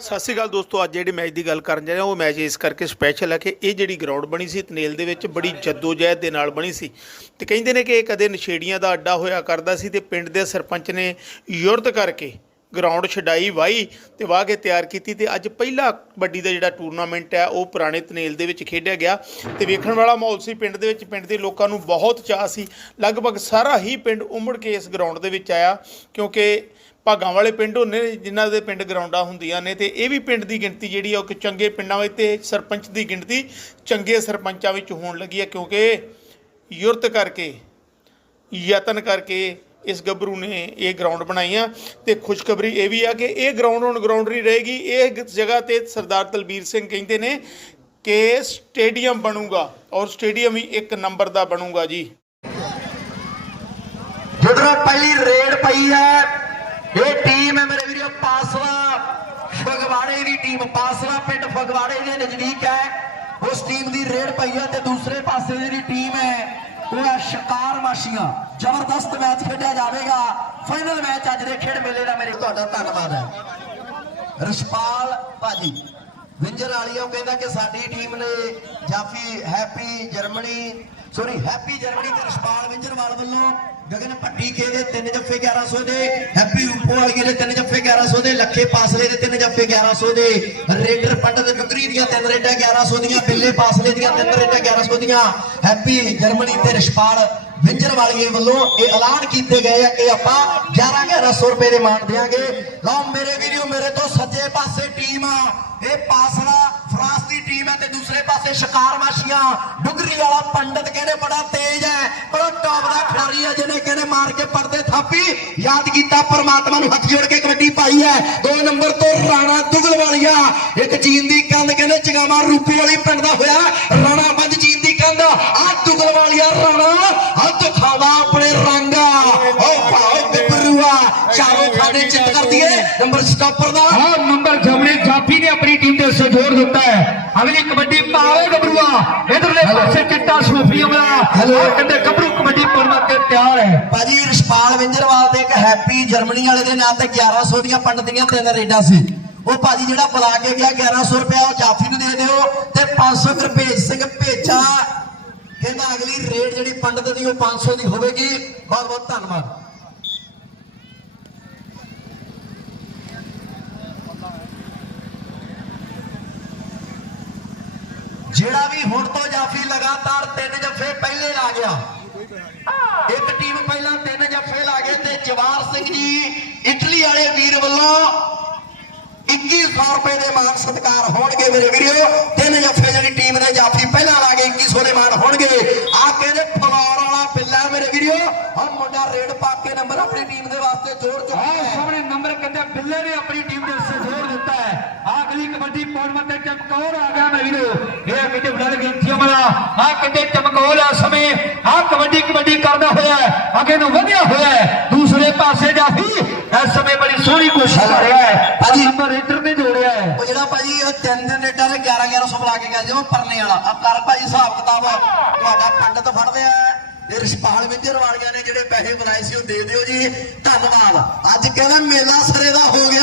ਸਤਿ ਸ਼੍ਰੀ ਅਕਾਲ ਦੋਸਤੋ, ਅੱਜ ਜਿਹੜੇ ਮੈਚ ਦੀ ਗੱਲ ਕਰਨ ਜਾ ਰਹੇ ਹਾਂ ਉਹ ਮੈਚ ਇਸ ਕਰਕੇ ਸਪੈਸ਼ਲ ਹੈ ਕਿ ਇਹ ਜਿਹੜੀ ਗਰਾਊਂਡ ਬਣੀ ਸੀ, ਤਨੇਲ ਦੇ ਵਿੱਚ ਬੜੀ ਜਦੋਜਹਿਦ ਦੇ ਨਾਲ ਬਣੀ ਸੀ। ਤੇ ਕਹਿੰਦੇ ਨੇ ਕਿ ਇਹ ਕਦੇ ਨਸ਼ੇੜੀਆਂ ਦਾ ਅੱਡਾ ਹੋਇਆ ਕਰਦਾ ਸੀ ਤੇ ਪਿੰਡ ਦੇ ਸਰਪੰਚ ਨੇ ਯੁਰਤ ਕਰਕੇ ਗਰਾਊਂਡ ਛਡਾਈ ਵਾਈ ਤੇ ਵਾਹ ਕੇ ਤਿਆਰ ਕੀਤੀ ਤੇ ਅੱਜ ਪਹਿਲਾ ਕਬੱਡੀ ਦਾ ਜਿਹੜਾ ਟੂਰਨਾਮੈਂਟ ਹੈ ਉਹ ਪੁਰਾਣੇ ਤਨੇਲ ਦੇ ਵਿੱਚ ਖੇਡਿਆ ਗਿਆ। ਤੇ ਵੇਖਣ ਵਾਲਾ ਮਾਹੌਲ ਸੀ ਪਿੰਡ ਦੇ ਵਿੱਚ, ਪਿੰਡ ਦੇ ਲੋਕਾਂ ਨੂੰ ਬਹੁਤ ਚਾਅ ਸੀ। ਲਗਭਗ ਸਾਰਾ ਹੀ ਪਿੰਡ ਉਮੜ ਕੇ ਇਸ ਗਰਾਊਂਡ ਦੇ ਵਿੱਚ ਆਇਆ, ਕਿਉਂਕਿ ਭਾਗਾਂ ਵਾਲੇ ਪਿੰਡ ਹੁੰਦੇ ਨੇ, ਜਿਨ੍ਹਾਂ ਦੇ ਪਿੰਡ ਗਰਾਊਂਡਾਂ ਹੁੰਦੀਆਂ ਨੇ, ਤੇ ਇਹ ਵੀ ਪਿੰਡ ਦੀ ਗਿਣਤੀ ਜਿਹੜੀ ਆ, ਉਹ ਕਿ ਚੰਗੇ ਪਿੰਡਾਂ ਵਿੱਚ ਤੇ ਸਰਪੰਚ ਦੀ ਗਿਣਤੀ ਚੰਗੇ ਸਰਪੰਚਾਂ ਵਿੱਚ ਹੋਣ ਲੱਗੀ ਹੈ ਕਿਉਂਕਿ ਯੁਰਤ ਕਰਕੇ, ਯਤਨ ਕਰਕੇ ਇਸ ਗੱਭਰੂ ਨੇ ਇਹ ਗਰਾਊਂਡ ਬਣਾਈਆਂ ਤੇ ਖੁਸ਼ਖਬਰੀ ਇਹ ਵੀ ਆ ਕਿ ਇਹ ਗਰਾਊਂਡ ਹੁਣ ਗਰਾਊਂਡ ਨਹੀਂ ਰਹੇਗੀ। ਇਹ ਜਗ੍ਹਾ ਤੇ ਸਰਦਾਰ ਤਲਬੀਰ ਸਿੰਘ ਕਹਿੰਦੇ ਨੇ ਕਿ ਸਟੇਡੀਅਮ ਬਣੂਗਾ, ਔਰ ਸਟੇਡੀਅਮ ਹੀ ਇੱਕ ਨੰਬਰ ਦਾ ਬਣੂਗਾ ਜੀ। ਜਦੋਂ ਪਹਿਲੀ ਰੇਡ ਪਈ ਹੈ ਇਹ ਟੀਮ ਹੈ ਮੇਰੇ ਵੀਰੋ, ਪਾਸਵਾ। ਫਗਵਾੜੇ ਦੀ ਟੀਮ, ਪਾਸਵਾ ਪਿੰਡ ਫਗਵਾੜੇ ਦੇ ਨਜ਼ਦੀਕ ਹੈ। ਉਸ ਟੀਮ ਦੀ ਰੇਡ ਪਈ ਹੈ ਤੇ ਦੂਸਰੇ ਪਾਸੇ ਜਿਹੜੀ ਟੀਮ ਹੈ, ਉਹ ਹੈ ਸ਼ਿਕਾਰ ਮਾਸ਼ੀਆਂ। ਜ਼ਬਰਦਸਤ ਮੈਚ ਖੇਡਿਆ ਜਾਵੇਗਾ। ਫਾਈਨਲ ਮੈਚ ਅੱਜ ਦੇ ਖੇਡ ਮੇਲੇ ਦਾ ਮੇਰੇ ਤੁਹਾਡਾ ਧੰਨਵਾਦ ਹੈ। ਰਿਸ਼ਪਾਲ ਭਾਜੀ, ਵਿੰਜਰ ਵਾਲੀਓ ਕਹਿੰਦਾ ਕਿ ਸਾਡੀ ਟੀਮ ਨੇ ਜਾਫੀ, Happy Germany sorry Happy Germany ਤੇ ਰਿਸ਼ਪਾਲ ਵਿੰਜਰਵਾਲ ਵੱਲੋਂ ਗਗਨ ਭੱਟੀ ਕੇ ਦੇ 3 ਜੱਫੇ 1100 ਦੇ, ਹੈਪੀ ਰੂਪੋ ਵਾਲੀ ਦੇ 3 ਜੱਫੇ 1100 ਦੇ, ਲੱਖੇ ਪਾਸਲੇ ਦੇ 3 ਜੱਫੇ 1100 ਦੇ। ਰੇਡਰ ਪੰਡਤ ਡੁਗਰੀ ਦੀਆਂ ਤਿੰਨ ਰੇਡਾਂ 1100 ਦੀਆਂ, ਬਿੱਲੇ ਪਾਸਲੇ ਦੀਆਂ 3 ਰੇਡਾਂ 1100 ਦੀਆਂ। ਹੈਪੀ ਜਰਮਨੀ ਤੇ ਰਿਸ਼ਪਾਲ ਵਿੰਜਰ ਵਾਲੀਏ ਵੱਲੋਂ ਇਹ ਐਲਾਨ ਕੀਤੇ ਗਏ ਆ ਕਿ ਆਪਾਂ 11 1100 ਰੁਪਏ ਦੇ ਮਾਣ ਦੇਾਂਗੇ ਲਓ ਮੇਰੇ ਵੀਡੀਓ ਮੇਰੇ ਤੋਂ ਸੱਜੇ ਪਾਸੇ ਟੀਮ ਆ। ਇਹ ਪਾਸਲਾ ਫਰਾਂਸ ਦੀ ਟੀਮ ਹੈ ਤੇ ਦੂਸਰੇ ਪਾਸੇ ਸ਼ਿਕਾਰ ਮਾਸ਼ੀਆਂ ਡੁਗਰੀ ਵਾਲਾ ਪੰਡਤ ਕਹਿੰਦੇ ਬੜਾ ਤੇਜ਼ ਹੈ, ਬੜਾ ਟੌਪ ਦਾ ਖਿਡਾਰੀ ਹੈ ਜਿਹਨੇ ਕਹਿੰਦੇ ਮਾਰ ਕੇ ਪਰਦੇ ਥਾਪੀ। ਯਾਦ ਕੀਤਾ ਪਰਮਾਤਮਾ ਨੂੰ ਹੱਥ ਜੋੜ ਕੇ ਕਬੱਡੀ ਪਾਈ ਹੈ। ਦੋ ਨੰਬਰ ਤੋਂ ਰਾਣਾ ਦੁਗਲ ਵਾਲੀਆ ਇੱਕ ਚੀਨ ਦੀ ਕੰਧ ਕਹਿੰਦੇ ਚਗਾਵਾ ਰੂਪੂ ਵਾਲੀ ਪਿੰਡ ਦਾ ਹੋਇਆ। ਰਾਣਾ ਬੰਦ ਚੀਨ ਦੀ ਕੰਧ। ਆ ਦੁਗਲ ਵਾਲੀਆ ਰਾਣਾ ਹੱਥ ਦਿਖਾਵਾ ਆਪਣੇ ਰੰਗ। ਖਾਨੇ ਚਿੱਤ ਕਰ ਦਈਏ ਨੰਬਰ ਸਟਾਪਰ ਦਾ। ਹਾਂ ਨੰਬਰ ਜਮਨੇ ਜਾਫੀ ਨੇ ਆਪਣੀ ਟੀਮ ਦੇ ਸਹਿਯੋਗ ਦਿੱਤਾ ਹੈ। ਅਗਲੀ ਕਬੱਡੀ ਪਾਵੇ ਗੱਭਰੂਆ। ਇਧਰਲੇ ਪਾਸੇ ਚਿੱਟਾ ਸੂਫੀਆਂ ਵਾਲਾ ਹੈਲੋ। ਕਹਿੰਦੇ ਗੱਭਰੂ ਕਬੱਡੀ ਪਾਉਣ ਵਾਸਤੇ ਤਿਆਰ ਹੈ। ਭਾਜੀ ਰਿਸ਼ਪਾਲ ਵਿੰਜਰਵਾਲ ਤੇ ਇੱਕ ਹੈਪੀ ਜਰਮਨੀ ਵਾਲੇ ਦੇ ਨਾਂ ਤੇ 1100 ਦੀਆਂ ਪੰਡਤ ਦੀਆਂ ਤਿੰਨ ਰੇਡਾਂ ਸੀ। ਉਹ ਭਾਜੀ ਜਿਹੜਾ ਬੁਲਾ ਕੇ ਗਿਆ 1100 ਰੁਪਇਆ ਉਹ ਜਾਫੀ ਨੂੰ ਦੇ ਦਿਓ ਤੇ 500 ਗੁਰਭੇਜ ਸਿੰਘ ਭੇਜਾ। ਕਹਿੰਦਾ ਅਗਲੀ ਰੇਡ ਜਿਹੜੀ ਪੰਡਤ ਦੀ ਉਹ 500 ਦੀ ਹੋਵੇਗੀ। ਬਹੁਤ ਬਹੁਤ ਧੰਨਵਾਦ। ਜਿਹੜਾ ਵੀ ਹੁਣ ਤੋਂ ਜਾਫੀ ਲਗਾਤਾਰ ਤਿੰਨ ਜੱਫੇ ਪਹਿਲੇ ਲਾ ਗਿਆ। ਇੱਕ ਟੀਮ ਪਹਿਲਾਂ ਤਿੰਨ ਜੱਫੇ ਲਾ ਗਏ ਤੇ ਜਵਾਰ ਸਿੰਘ ਜੀ ਇਟਲੀ ਵਾਲੇ ਵੀਰ ਵੱਲੋਂ 2100 ਰੁਪਏ ਦੇ ਮਾਨ ਸਤਕਾਰ ਹੋਣਗੇ ਮੇਰੇ ਵੀਰੋ। ਤਿੰਨ ਜੱਫੇ ਜਿਹੜੀ ਟੀਮ ਨੇ ਜਾਫੀ ਪਹਿਲਾਂ ਲਾ ਗਏ 2100 ਦੇ ਮਾਨ ਹੋਣਗੇ। ਆ ਕਹਿੰਦੇ ਫਲੋਰ ਵਾਲਾ ਬਿੱਲਾ ਮੇਰੇ ਵੀਰੋ। ਹੁਣ ਮੁੰਡਾ ਰੇਡ ਪਾ ਕੇ ਨੰਬਰ ਆਪਣੀ ਟੀਮ ਦੇ ਵਾਸਤੇ ਜੋੜ ਚੁੱਕਾ ਹੈ। ਸਾਹਮਣੇ ਨੰਬਰ ਕਹਿੰਦੇ ਬਿੱਲੇ ਨੇ ਆਪਣੀ ਟੀਮ ਦੇ ਸਹਿਯੋਗ ਦਿੱਤਾ ਹੈ। ਅਗਲੀ ਕਬੱਡੀ ਪਾਉਣ ਵਾਸਤੇ ਚਮਕੌਰ ਆ ਗਿਆ ਮੇਰੇ ਵੀਰੋ। ਇਹ ਕਹਿੰਦੇ ਬੜਾ ਗਿਣਤੀਆਂ ਵਾਲਾ ਆਹ ਕਹਿੰਦੇ ਚਮਕੌਰ ਇਸ ਸਮੇਂ। ਆਹ ਕਬੱਡੀ ਕਬੱਡੀ ਕਰਦਾ ਹੋਇਆ ਹੈ ਅੱਗੇ ਨੂੰ ਵਧਿਆ ਹੋਇਆ ਹੈ। ਦੂਸਰੇ ਪਾਸੇ ਜਾਫੀ ਇਸ ਸਮੇਂ ਬੜੀ ਸੋਹਣੀ ਕੋਸ਼ਿਸ਼ ਕਰ ਰਿਹਾ ਹੈ। ਭਾਜੀ। ਨੰਬਰ ਰੇਡਰ ਨੇ ਜੋੜਿਆ ਹੈ। ਉਹ ਜਿਹੜਾ ਭਾਜੀ ਉਹ ਤਿੰਨ ਦੇ 11 1100 ਬੁਲਾ ਕੇ ਗਿਆ ਉਹ ਪਰਨੇ ਵਾਲਾ। ਆ ਕਰ ਭਾਜੀ ਹਿਸਾਬ ਕਿਤਾਬ। ਤੁਹਾਡਾ ਪੰਡਤ ਫੜਦੇ ਆ। ਤੇ ਰਿਸ਼ਪਾਲ ਵਿੰਜਰ ਵਾਲੀਆਂ ਨੇ ਜਿਹੜੇ ਪੈਸੇ ਬੁਲਾਏ ਸੀ ਉਹ ਦੇ ਦਿਓ ਜੀ। ਧੰਨਵਾਦ। ਅੱਜ ਕਹਿੰਦਾ ਮੇਲਾ ਸਰੇ ਦਾ ਹੋ ਗਿਆ।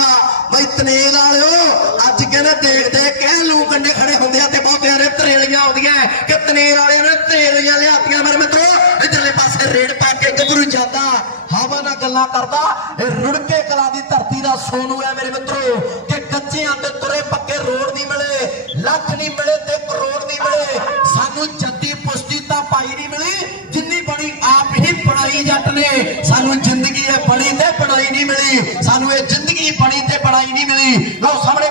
ਬਈ ਤਨੇਲ ਵਾਲਿਓ ਅੱਜ ਕਹਿੰਦੇ ਦੇਖ ਦੇਖ ਲੂ ਕੰਡੇ ਖੜੇ ਹੁੰਦੇ ਆ ਤੇ ਬਹੁਤਿਆਂ ਨੇ ਤਰੇਲੀਆਂ ਆਉਂਦੀਆਂ ਕਿ ਤਨੇਲ ਵਾਲਿਆਂ ਨੇ ਤਰੇਲੀਆਂ ਲਿਆਤੀਆਂ। ਮੇਰੇ ਮਿੱਤਰੋ, ਇਧਰਲੇ ਪਾਸੇ ਰੇਡ ਪਾ ਕੇ ਗੱਭਰੂ ਜਾਂਦਾ, ਹਵਾ ਨਾਲ ਗੱਲਾਂ ਕਰਦਾ, ਇਹ ਰੁੜਕੇ ਕਲਾ ਦੀ ਧਰਤੀ ਦਾ ਸੋਨੂ ਹੈ ਮੇਰੇ ਮਿੱਤਰੋ, ਕਿ ਕੱਚਿਆਂ ਤੇ ਤੁਰੇ ਪੱਕੇ ਰੋਡ ਨਹੀਂ ਮਿਲੇ, ਲੱਖ ਨਹੀਂ ਮਿਲੇ ਤੇ ਕਰੋੜ ਨਹੀਂ ਮਿਲੇ। ਸਾਨੂੰ ਜੱਦੀ ਪੁਸ਼ਤੀ ਤਾਂ ਪਾਈ ਨਹੀਂ ਮਿਲੀ, ਜਿੰਨੀ ਬਣੀ ਆਪ ਹੀ ਪੜਾਈ ਜੱਟ ਨੇ। ਸਾਨੂੰ ਜ਼ਿੰਦਗੀ ਇਹ ਬਣੀ ਤੇ ਬਣਾਈ ਨਹੀਂ ਮਿਲੀ। ਸਾਨੂੰ ਇਹ ਜ਼ਿੰਦਗੀ ਬਣੀ ਤੇ ਬਣਾਈ ਨਹੀਂ ਮਿਲੀ। ਲਓ ਸਾਹਮਣੇ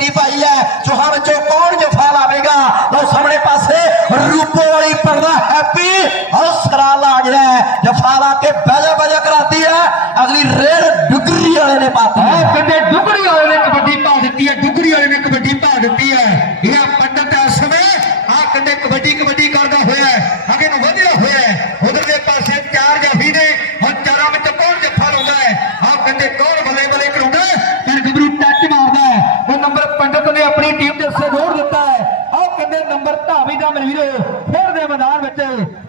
ਸਰਦਾਰ ਪਾਈ ਹੈ ਚੋਹਾਂ ਵਿੱਚੋਂ ਕੌਣ ਜਫਾ ਲਾਵੇਗਾ? ਲਓ ਸਾਹਮਣੇ ਪਾਸੇ, ਰੂਪੋ ਵਾਲੀ ਪਰਦਾ ਹੈਪੀ ਹੌਸਲਾ ਲਾ ਗਿਆ। ਜਫਾ ਲਾ ਕੇ ਬਹਿ ਬੈਜਾ ਕਰਾਤੀ ਹੈ ਅਗਲੀ ਰੇਡ ਡੁਗਰੀ ਵਾਲੇ ਨੇ ਪਾਤੀ ਹੈ ਆਹ ਕਹਿੰਦੇ ਡੁਗਰੀ ਵਾਲੇ ਨੇ ਕਬੱਡੀ ਪਾ ਦਿੱਤੀ ਹੈ ਡੁਗਰੀ ਵਾਲੇ ਨੇ ਕਬੱਡੀ ਪਾ ਦਿੱਤੀ ਹੈ ਇਹ ਪੰਡਤ ਇਸ ਸਮੇਂ ਆਹ ਕਹਿੰਦੇ ਕਬੱਡੀ ਕਬੱਡੀ ਕਰਦਾ ਹੋਇਆ ਹੈ ਅੱਗੇ ਨੂੰ ਵਧਿਆ ਹੋਇਆ ਹੈ ਉਧਰਲੇ ਪਾਸੇ ਚਾਰ ਜਾਫੀ ਨੇ ਹੁਣ ਚਾਰਾਂ ਵਿੱਚ ਕੌਣ ਜੱਫਾ ਲਾਉਂਦਾ ਹੈ ਆਹ ਕਹਿੰਦੇ ਕੌਣ ਬੱਲੇ ਬੱਲੇ ਕਰਾਉਂਦਾ ਹੈ ਫਿਰ ਗੱਭਰੂ ਟੱਚ ਮਾਰਦਾ ਹੈ ਉਹ ਨੰਬਰ ਪੰਡਤ ਨੇ ਆਪਣੀ ਟੀਮ ਦੇ ਸਹਿਯੋਗ ਦਿੱਤਾ ਹੈ ਆਹ ਕਹਿੰਦੇ ਨੰਬਰ ਧਾਵੀ ਦਾ ਮੇਰੇ ਵੀਰੋ ਖੇਡ ਦੇ ਮੈਦਾਨ ਵਿੱਚ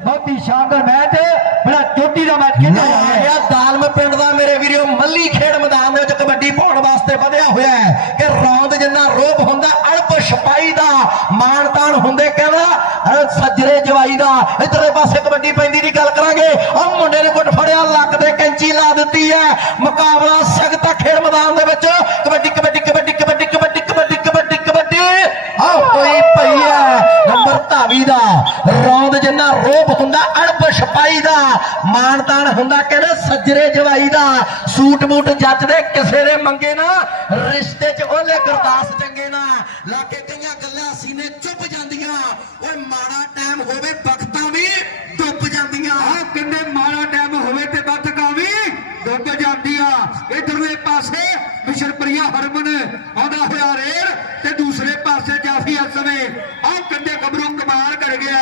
ਬਹੁਤ ਹੀ ਸ਼ਾਨਦਾਰ ਮੈਚ ਬੜਾ ਚੋਟੀ ਦਾ ਮੈਚ ਖੇਡਿਆ ਜਾ ਰਿਹਾ ਹੈ ਇਹ ਦਾਲਮ ਪਿੰਡ ਦਾ ਮੇਰੇ ਵੀਰੋ ਮੱਲੀ ਖੇਡ ਮੈਦਾਨ ਦੇ ਵਿੱਚ ਕਬੱਡੀ ਤੇ ਵਧਿਆ ਹੋਇਆ ਹੈ ਕਿ ਰੌਂਦ ਜਿੰਨਾ ਰੋਪ ਹੁੰਦਾ ਅੜਬ ਛਪਾਈ ਦਾ ਮਾਣ ਤਾਣ ਹੁੰਦੇ ਕਹਿੰਦਾ ਅਹ ਸੱਜਰੇ ਜਵਾਈ ਦਾ ਇਧਰਲੇ ਪਾਸੇ ਕਬੱਡੀ ਪੈਂਦੀ ਦੀ ਗੱਲ ਕਰਾਂਗੇ ਉਹ ਮੁੰਡੇ ਨੇ ਗੁੱਟ ਫੜਿਆ, ਲੱਕ ਤੇ ਕੈਂਚੀ ਲਾ ਦਿੱਤੀ ਹੈ। ਮੁਕਾਬਲਾ ਸਖਤ ਖੇਡ ਮੈਦਾਨ ਦੇ ਵਿੱਚ। ਕਬੱਡੀ ਕਬੱਡੀ ਕਬੱਡੀ ਕਬੱਡੀ ਕਬੱਡੀ ਕਬੱਡੀ ਕਬੱਡੀ ਕਬੱਡੀ। ਆ ਹੋਈ ਪਈ ਹੈ ਨੰਬਰ ਧਾਵੀ ਦਾ। ਰੌਂਦ ਜਿੰਨਾ ਰੋਪ ਹੁੰਦਾ, ਅੜਬ ਛਪਾਈ ਦਾ। ਮਾਣ ਤਾਣ ਹੁੰਦਾ ਕਹਿੰਦੇ ਸੱਜਰੇ ਜਵਾਈ ਦਾ। ਸੂਟ ਬੂਟ ਜੱਜਦੇ ਕਿਸੇ ਦੇ ਮੰਗੇ ਨਾ। ਰਿਸ਼ਤੇ 'ਚ ਉਹਲੇ ਗੁਰਦਾਸ ਚੰਗੇ ਨਾ। ਲਾ ਕੇ ਕਈਆਂ ਗੱਲਾਂ ਸੀਨੇ ਚੁੱਪ ਜਾਂਦੀਆਂ। ਓਏ ਮਾੜਾ ਟਾਈਮ ਹੋਵੇ ਬਖਤਾਂ ਵੀ ਡੁੱਬ ਜਾਂਦੀਆਂ। ਆ ਕਿੰਨੇ ਮਾੜਾ ਟਾਈਮ ਹੋਵੇ ਤੇ ਬੱਤਕਾਂ ਵੀ ਡੁੱਬ ਜਾਂਦੀ ਆ। ਇਧਰਲੇ ਪਾਸੇ ਮਿਸ਼ਰਪ੍ਰਿਆ ਹਰਮਨ ਆਉਂਦਾ ਹੋਇਆ ਰੇਡ ਤੇ ਦੂਸਰੇ ਪਾਸੇ ਜਾਫੀ ਅਸਵੇ ਆ ਕੰਦੇ ਕਬਰੂ ਕਮਾਲ ਕਰ ਗਿਆ।